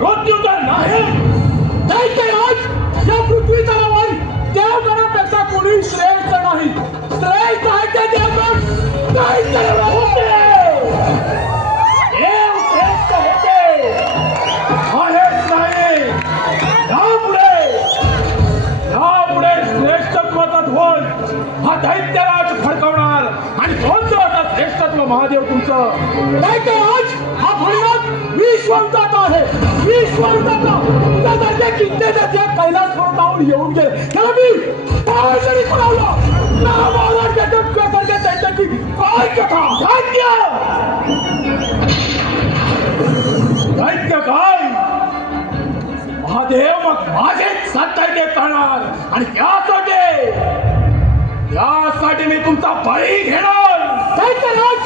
मृत्यू तर नाही. दैत्यराज, या पृथ्वीचा रवाई देवगणापेक्षा कोणी श्रेष्ठ नाही. श्रेष्ठ आहे ते देवगण. दैत्यराज देव श्रेष्ठ होते आहेच नाही. यापुढे श्रेष्ठत्वाचा ध्वज हा दैत्यराज फडकवणार आणि कोणतं आता श्रेष्ठत्व महादेव तुमचं. दैत्यराज, हा भोलेनाथ विश्वंताचा आहे. विश्वंताचा तुझ्यासारख्या कित्येच्या कैलास पर्वतावर येऊन गेले. त्याला मी पावसाळी पळवला. नावाला तुझ्यासारख्या दैत्याची काय कथा. दैत्य काय महादेव, मग माझेच सत्य करणार आणि त्यासाठी मी तुमचा बळी घेणार. दैत्यराज,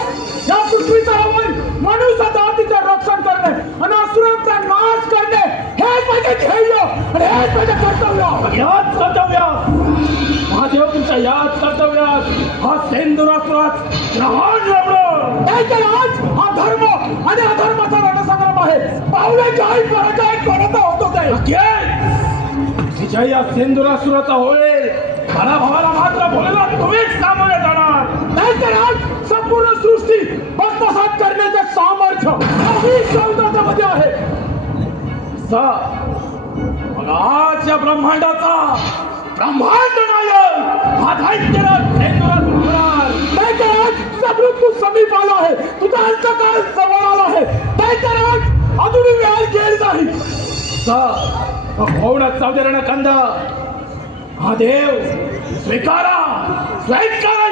या पृथ्वीचा रवाई मनुष्य जातीचे रक्षण करणे आणि असुरांचा नाश करणे हेच माझे ध्येय आणि हेच माझे कर्तव्य. याच कर्तव्यात महादेव, तुमच्या याच कर्तव्यात हा सिंधुरासुरात ग्रहण लावलं. दैत्यराज, हा धर्म आणि अधर्माचा रणसंग्राम आहे. पावले काही पराजय करत होतो ते. विजय या सिंधुरासुराचा होईल. मला भावाला मात्र भोलेनाथ तुम्हीच सामोरे जाणार. दैत्यराज, संपूर्ण सृष्टी भस्मसात करण्याचे सामर्थ्य विश्वंताच्यामध्ये आहे. मग आज या ब्रह्मांडाचा ब्रह्मांड नायक हा दैत्यराज सिंधुरास होणार. दैत्यराज, मृत्यू समीप आला आहे. तुझा अंतकाळ जवळ आला आहे. दैत्यराज, अजूनही वेळ गेली नाही. भोवनाथ सावधरण कंद महादेव, स्वीकारा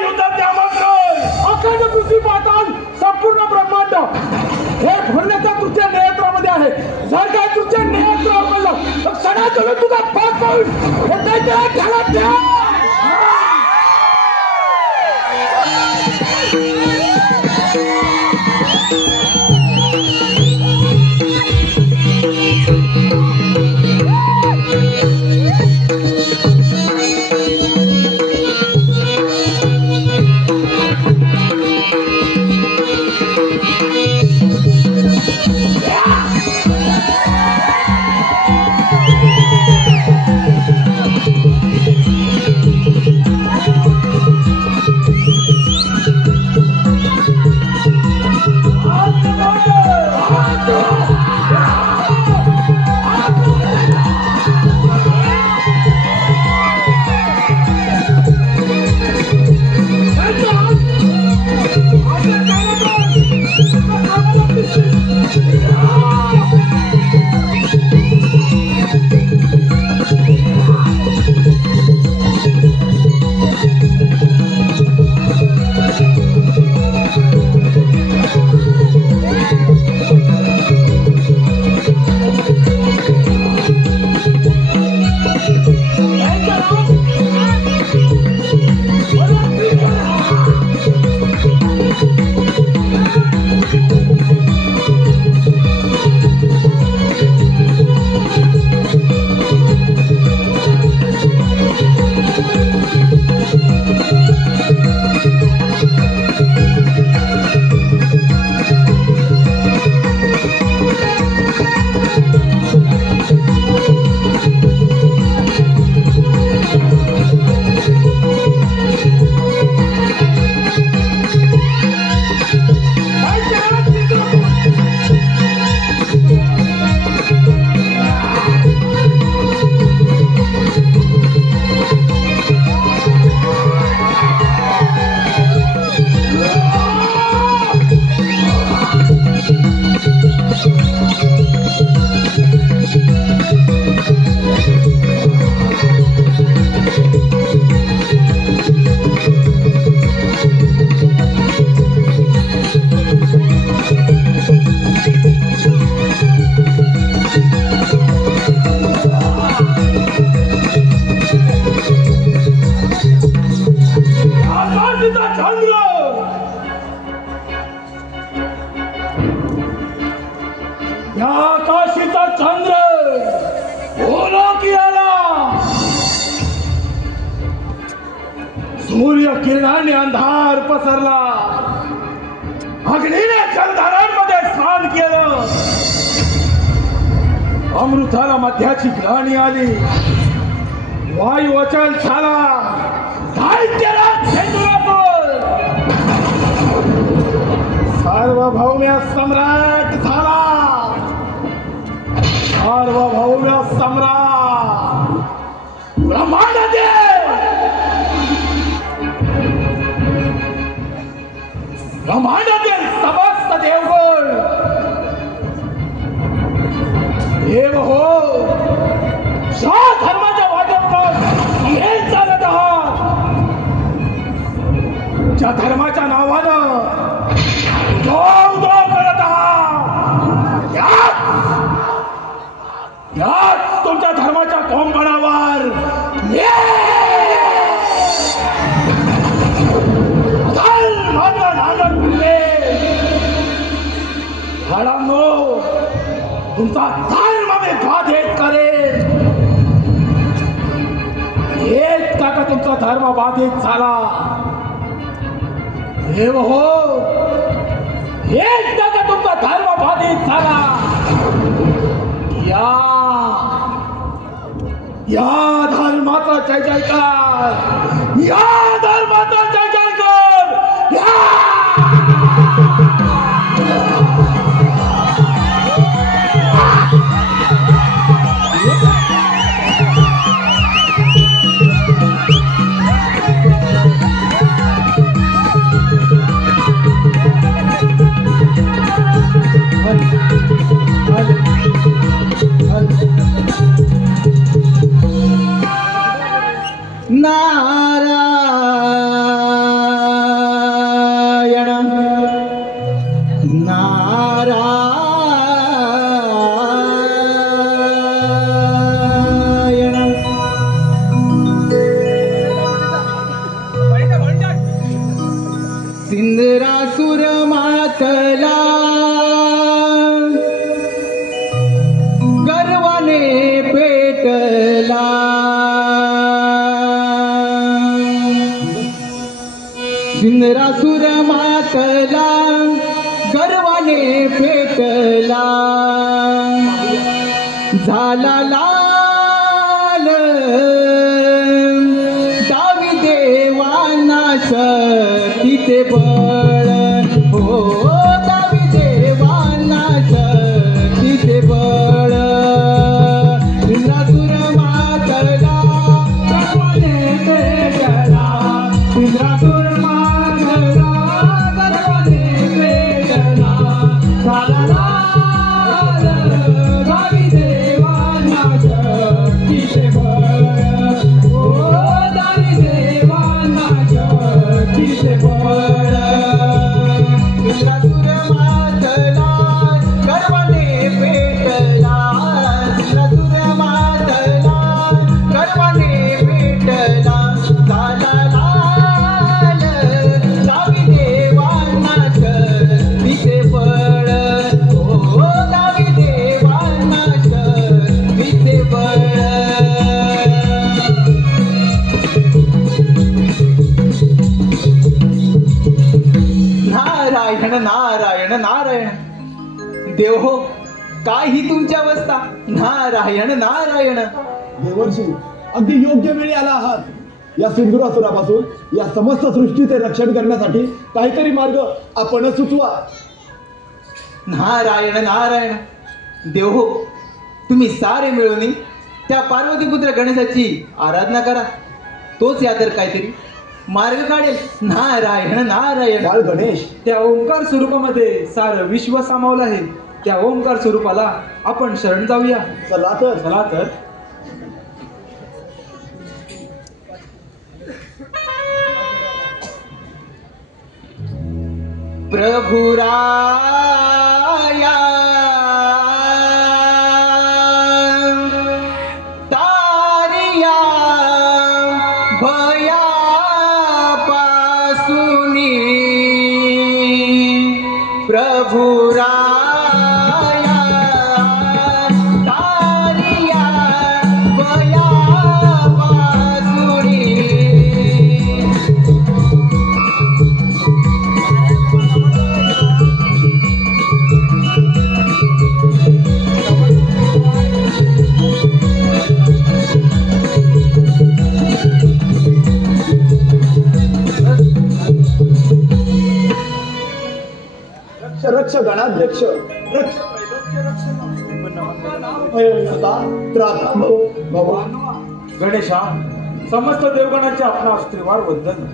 युद्धाचे आमंत्रण. अखंड पृथ्वी पाताल संपूर्ण ब्रह्मांड हे भरण्याच्या तुझ्या नेत्रामध्ये आहे. जर काय तुझ्या नेत्रावर पडलं तर क्षणात तुझा पाप होईल. हे दैत्यराज ध्यानात ठेव. सूर्य किरणाने अंधार पसरला, अग्नीने जलधारांमध्ये स्नान केलं, अमृताला मध्याची ग्लानी आली, वायू अचल झाला, दैत्याला झेंडूरातून सार्वभौम्य सम्राट झाला, सार्वभौम्य सम्राट ब्रह्मांडादेव, ब्रह्मांडातील समस्त देवगण देव हो, ज्या धर्माच्या वाटेवर हे चालत आहात, ज्या धर्माच्या नावानं उदो करत आहात, याच तुमच्या धर्माच्या कोंबणावर तुमचा धर्म मी बाधित करेन. एक का तुमचा धर्म बाधित झाला देव हो, एक का तुमचा धर्म बाधित झाला, या धर्माचा जय जयकार, या धर्माचा जय जयकार, सिंदरासुर मातला गर्वाने पेटला, सिंदरासुर मातला गर्वाने पेटला, झाला लाल दावी देवाना तिथे बळ हो, दावी देवाना तिथे बळ, सिंदरासुर मातला गर्वाने पेटला, सिंदरासुर मातला गर्वाने पेटला, झाला लाल दावी देवाना तिथे बळ हो, दावी देवाना तिथे बळ, सिंदरासुर मातला गर्वाने पेटला, सिंदरासुर मातला गर्वाने पेटला, झाला लाल दावी देवाना तिथे बळ हो, दावी देवाना तिथे बळ. नारायण नारायण नारायण देव हो, काय ही तुमची अवस्था, नारायण नारायण. देवर्षी अगदी योग्य वेळी आला आहात. या सिंदुरासुरापासून या समस्त सृष्टीचे रक्षण करण्यासाठी काहीतरी मार्ग आपण सुचवा. नारायण नारायण देव हो, तुम्ही सारे मिळून त्या पार्वतीपुत्र गणेशाची आराधना करा, तोच या तर काहीतरी मार्ग काढेल. नारायण नारायण. बाळ गणेश, त्या ओंकार स्वरूपामध्ये सारं विश्व सामावलं आहे. त्या ओंकार स्वरूपाला आपण शरण जाऊया. चला तर. प्रभुराया तारिया भयापासूनी, प्रभुराया तारिया भयापासूनी, रक्ष गणाध्यक्ष भगवान गणेशा, समस्त देवगणांचे आपणा स्त्रीवार वंदन.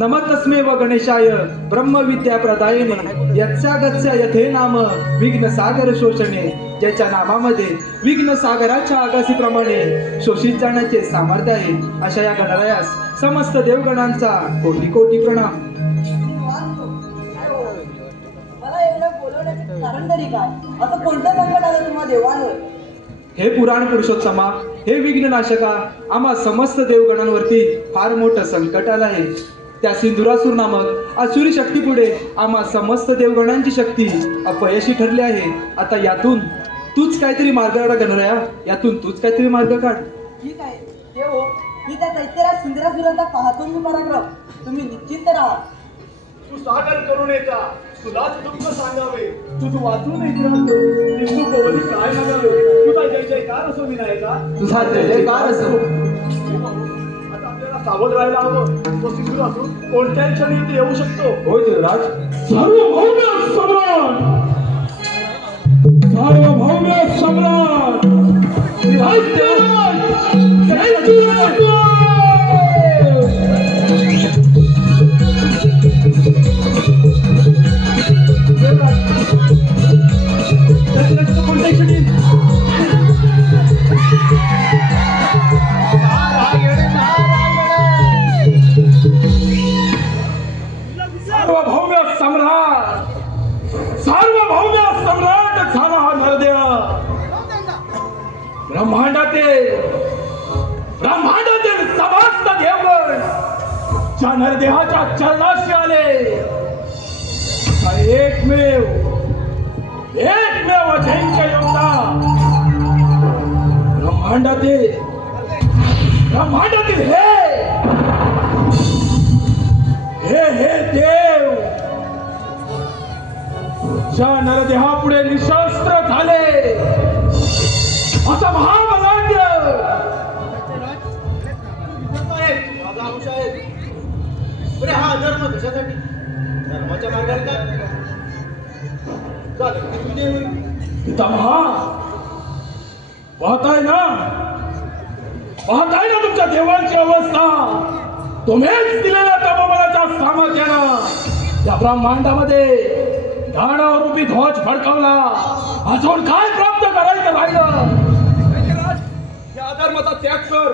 नमतस्मेव गणेशाय ब्रह्मविद्या प्रदायिने यत्स्या गत्स्या यथे नाम विघ्न सागर शोषणे. ज्याच्या नामामध्ये विघ्न सागराच्या आगासीप्रमाणे शोषित जाण्याचे सामर्थ्य आहे, अशा या गणरायास समस्त देवगणांचा कोटी कोटी प्रणाम. मला एवढं बोलवण्याचे कारण तरी काय? असं कोणतं संकट आलं तुम्हा देवांवर? हे पुराण पुरुषोत्तमा, हे विघ्ननाशका, आम्हा समस्त देवगणांवरती फार मोठं संकट आलं आहे. त्या सिंधुरासूर नामक असुरी शक्तीपुढे आम्हा समस्त देवगणांची शक्ती अपयशी ठरली आहे. आता यातून तूच काहीतरी मार्ग काढ गणराया, यातून तूच काहीतरी मार्ग काढ. ठीक आहे देव, मी त्या दैत्यराज सिंधुरासुराचा पाहतो मी पराक्रम. तुम्ही निश्चिंत राहा. तू सागर करुणेचा तुलाच दुःख सांगावे. तू वाचून इतिहास सिंधू कोवली काय मागावे. तुझा जय जयकार असो विनायका, तुझा जय जयकार असो. आता आपल्याला सावध राहायला हवं. तो सिंधू असून कोणत्याही क्षणी इथे येऊ शकतो. होय देवराज. सार्वभौम सम्राट, सार्वभौम सम्राट, सार्वभौम सम्राट झाला हा नरदेव. ब्रह्मांडातील समस्त देवगण ज्या नरदेवाच्या चरणाशी आले, आणि एकमेव अजिंक्य योद्धा ब्रह्मांडातील हे देव ज्या नरदेहापुढे निशस्त्र झाले, असा महाबलाढ्य हा धर्म कशासाठी? धर्माच्या मार्गाने पितामहा, पाहताय ना तुमच्या देवांची अवस्था. तुम्हीच दिलेल्या तपोबलाच्या सामर्थ्यानं या ब्रह्मांडामध्ये दानवरूपी ध्वज फडकावला. अजून काय प्राप्त करायचं राहिलं? या अधर्माचा त्याग कर.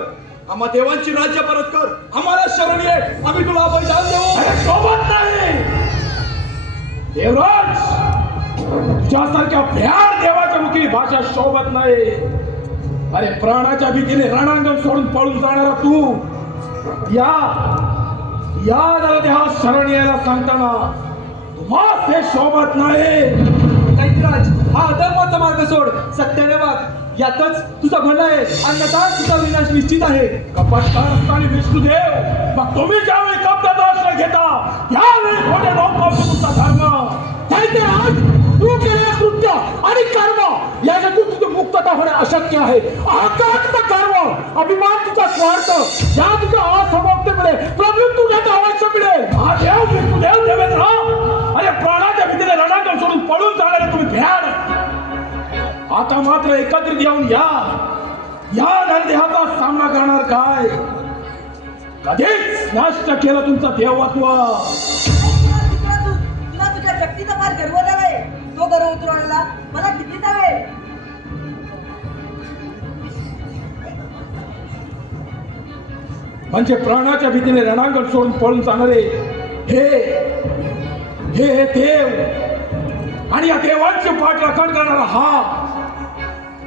आम्हा देवांची राज्य परत कर. आम्हाला शरण ये. आम्ही तुला बलिदान देऊ. अरे सोबत नाही देवराज, तुझ्यासारख्या भ्याड देवाच्या मुखी भाषा शोभत नाही. अरे प्राणाच्या भीतीने रणांगण सोडून पळून जाणारा तू या नरदेहात शरण यायला सांगताना तुम्हाला हे शोभत नाही. दैत्यराज, हा अधर्माचा मार्ग सोड, सत्याने वाग. यातच तुझा भला आहे, अन्यथा तुझा विनाश निश्चित आहे. कपटकार असताना विष्णुदेव, मग तुम्ही ज्यावेळी कब्जाचा आश्रय घेता त्यावेळी खोटे लोक पावतो तुमचा धर्म. दैत्यराज, तू केलेले कृत्य आणि कर्म याच्यातून तुझी मुक्तता होणे अशक्य आहे. अहंकार कर्म, अभिमान तुझा स्वार्थ, या तुझ्या असमाप्तीमुळे प्रभू तुझ्या अवश्य मिळेल. हा देव विष्णुदेव देवेंद्र, अरे प्राणाच्या भीतीने रणांगण सोडून पळून जाणारे तुम्ही भ्याड. आता मात्र एकत्रित येऊन या नरदेहाचा सामना करणार काय? कधीच नष्ट केलं तुमचं देवत्व. तुला तुझ्या शक्तीचा फार गर्व झालाय. तो गर्व उतरवायला मला किती जावे? म्हणजे प्राणाच्या भीतीने रणांगण सोडून पळून जाणारे हे देव, आणि या देवांची पाठ राखण करणारा हा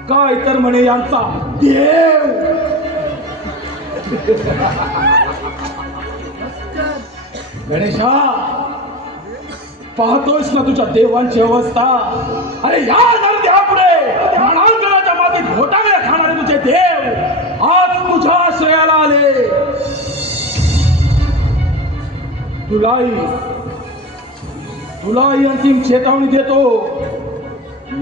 काय तर म्हणे यांचा देव. गणेशा, पाहतोयस ना तुझ्या देवांची अवस्था. अरे या नरदेहापुढे रणांगणाच्या मातीत घोटाळे खाणारे तुझे देव आज तुझ्या आश्रयाला आले. तुलाही अंतिम चेतावणी देतो.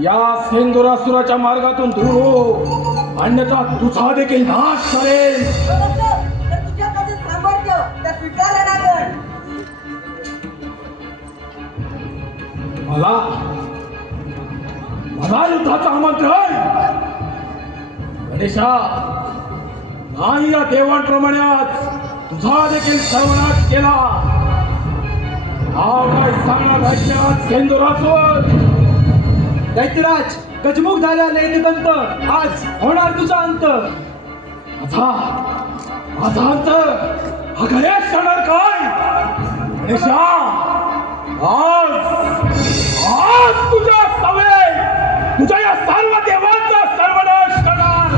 या सिंधुरासुराच्या मार्गातून दूर हो, अन्यथा तुझा देखील नाश करेल. तर तुझ्यामध्ये सामर्थ्य त्या स्वीकारला लागल. मला मला युद्धाचं आमंत्रण गणेशा नाही. या देवांप्रमाणे आज तुझा देखील सर्वनाश केला. काय सांगणार राज्यात सेंदुरासोर दैत्यराज गजमुख झाल्या लैनिकंत आज होणार तुझा अंत. माझा अंत हा गणेश जाणार काय? गणेशा आज तुझ्या सवे तुझ्या या सर्व देवांचा सर्वनाश करणार.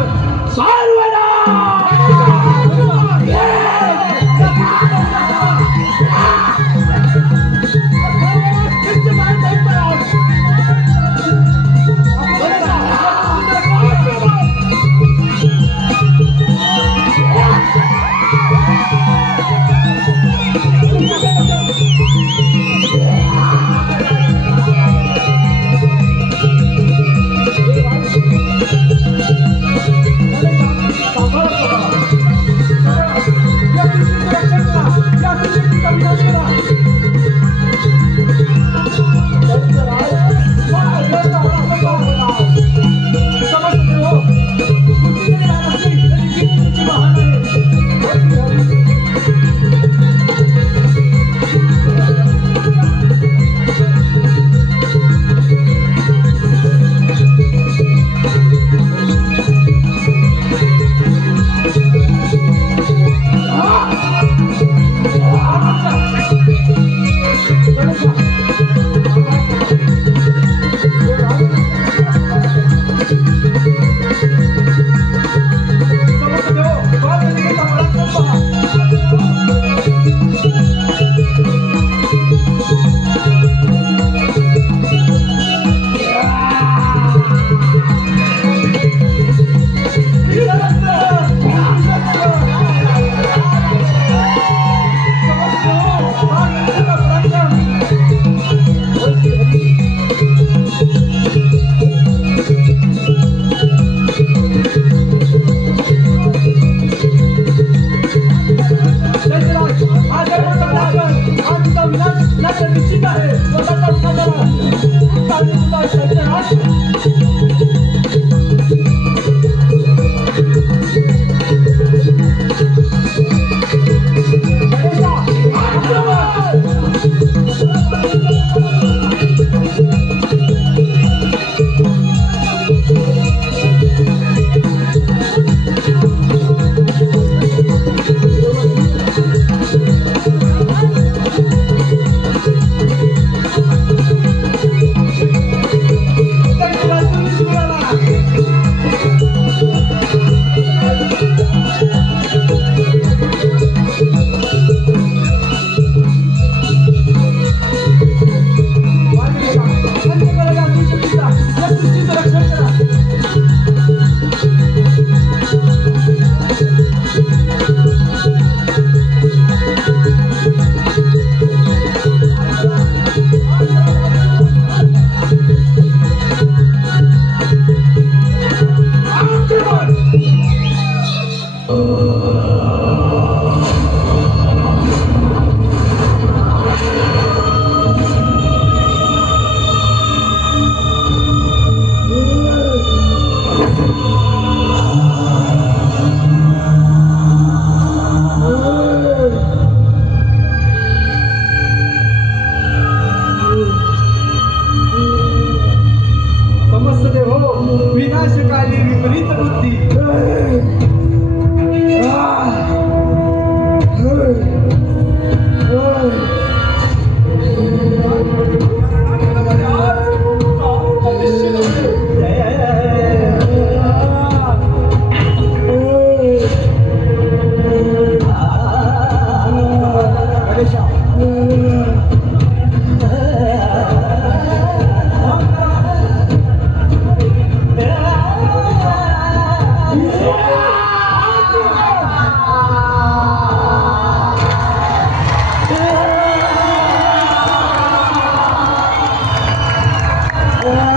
Yeah.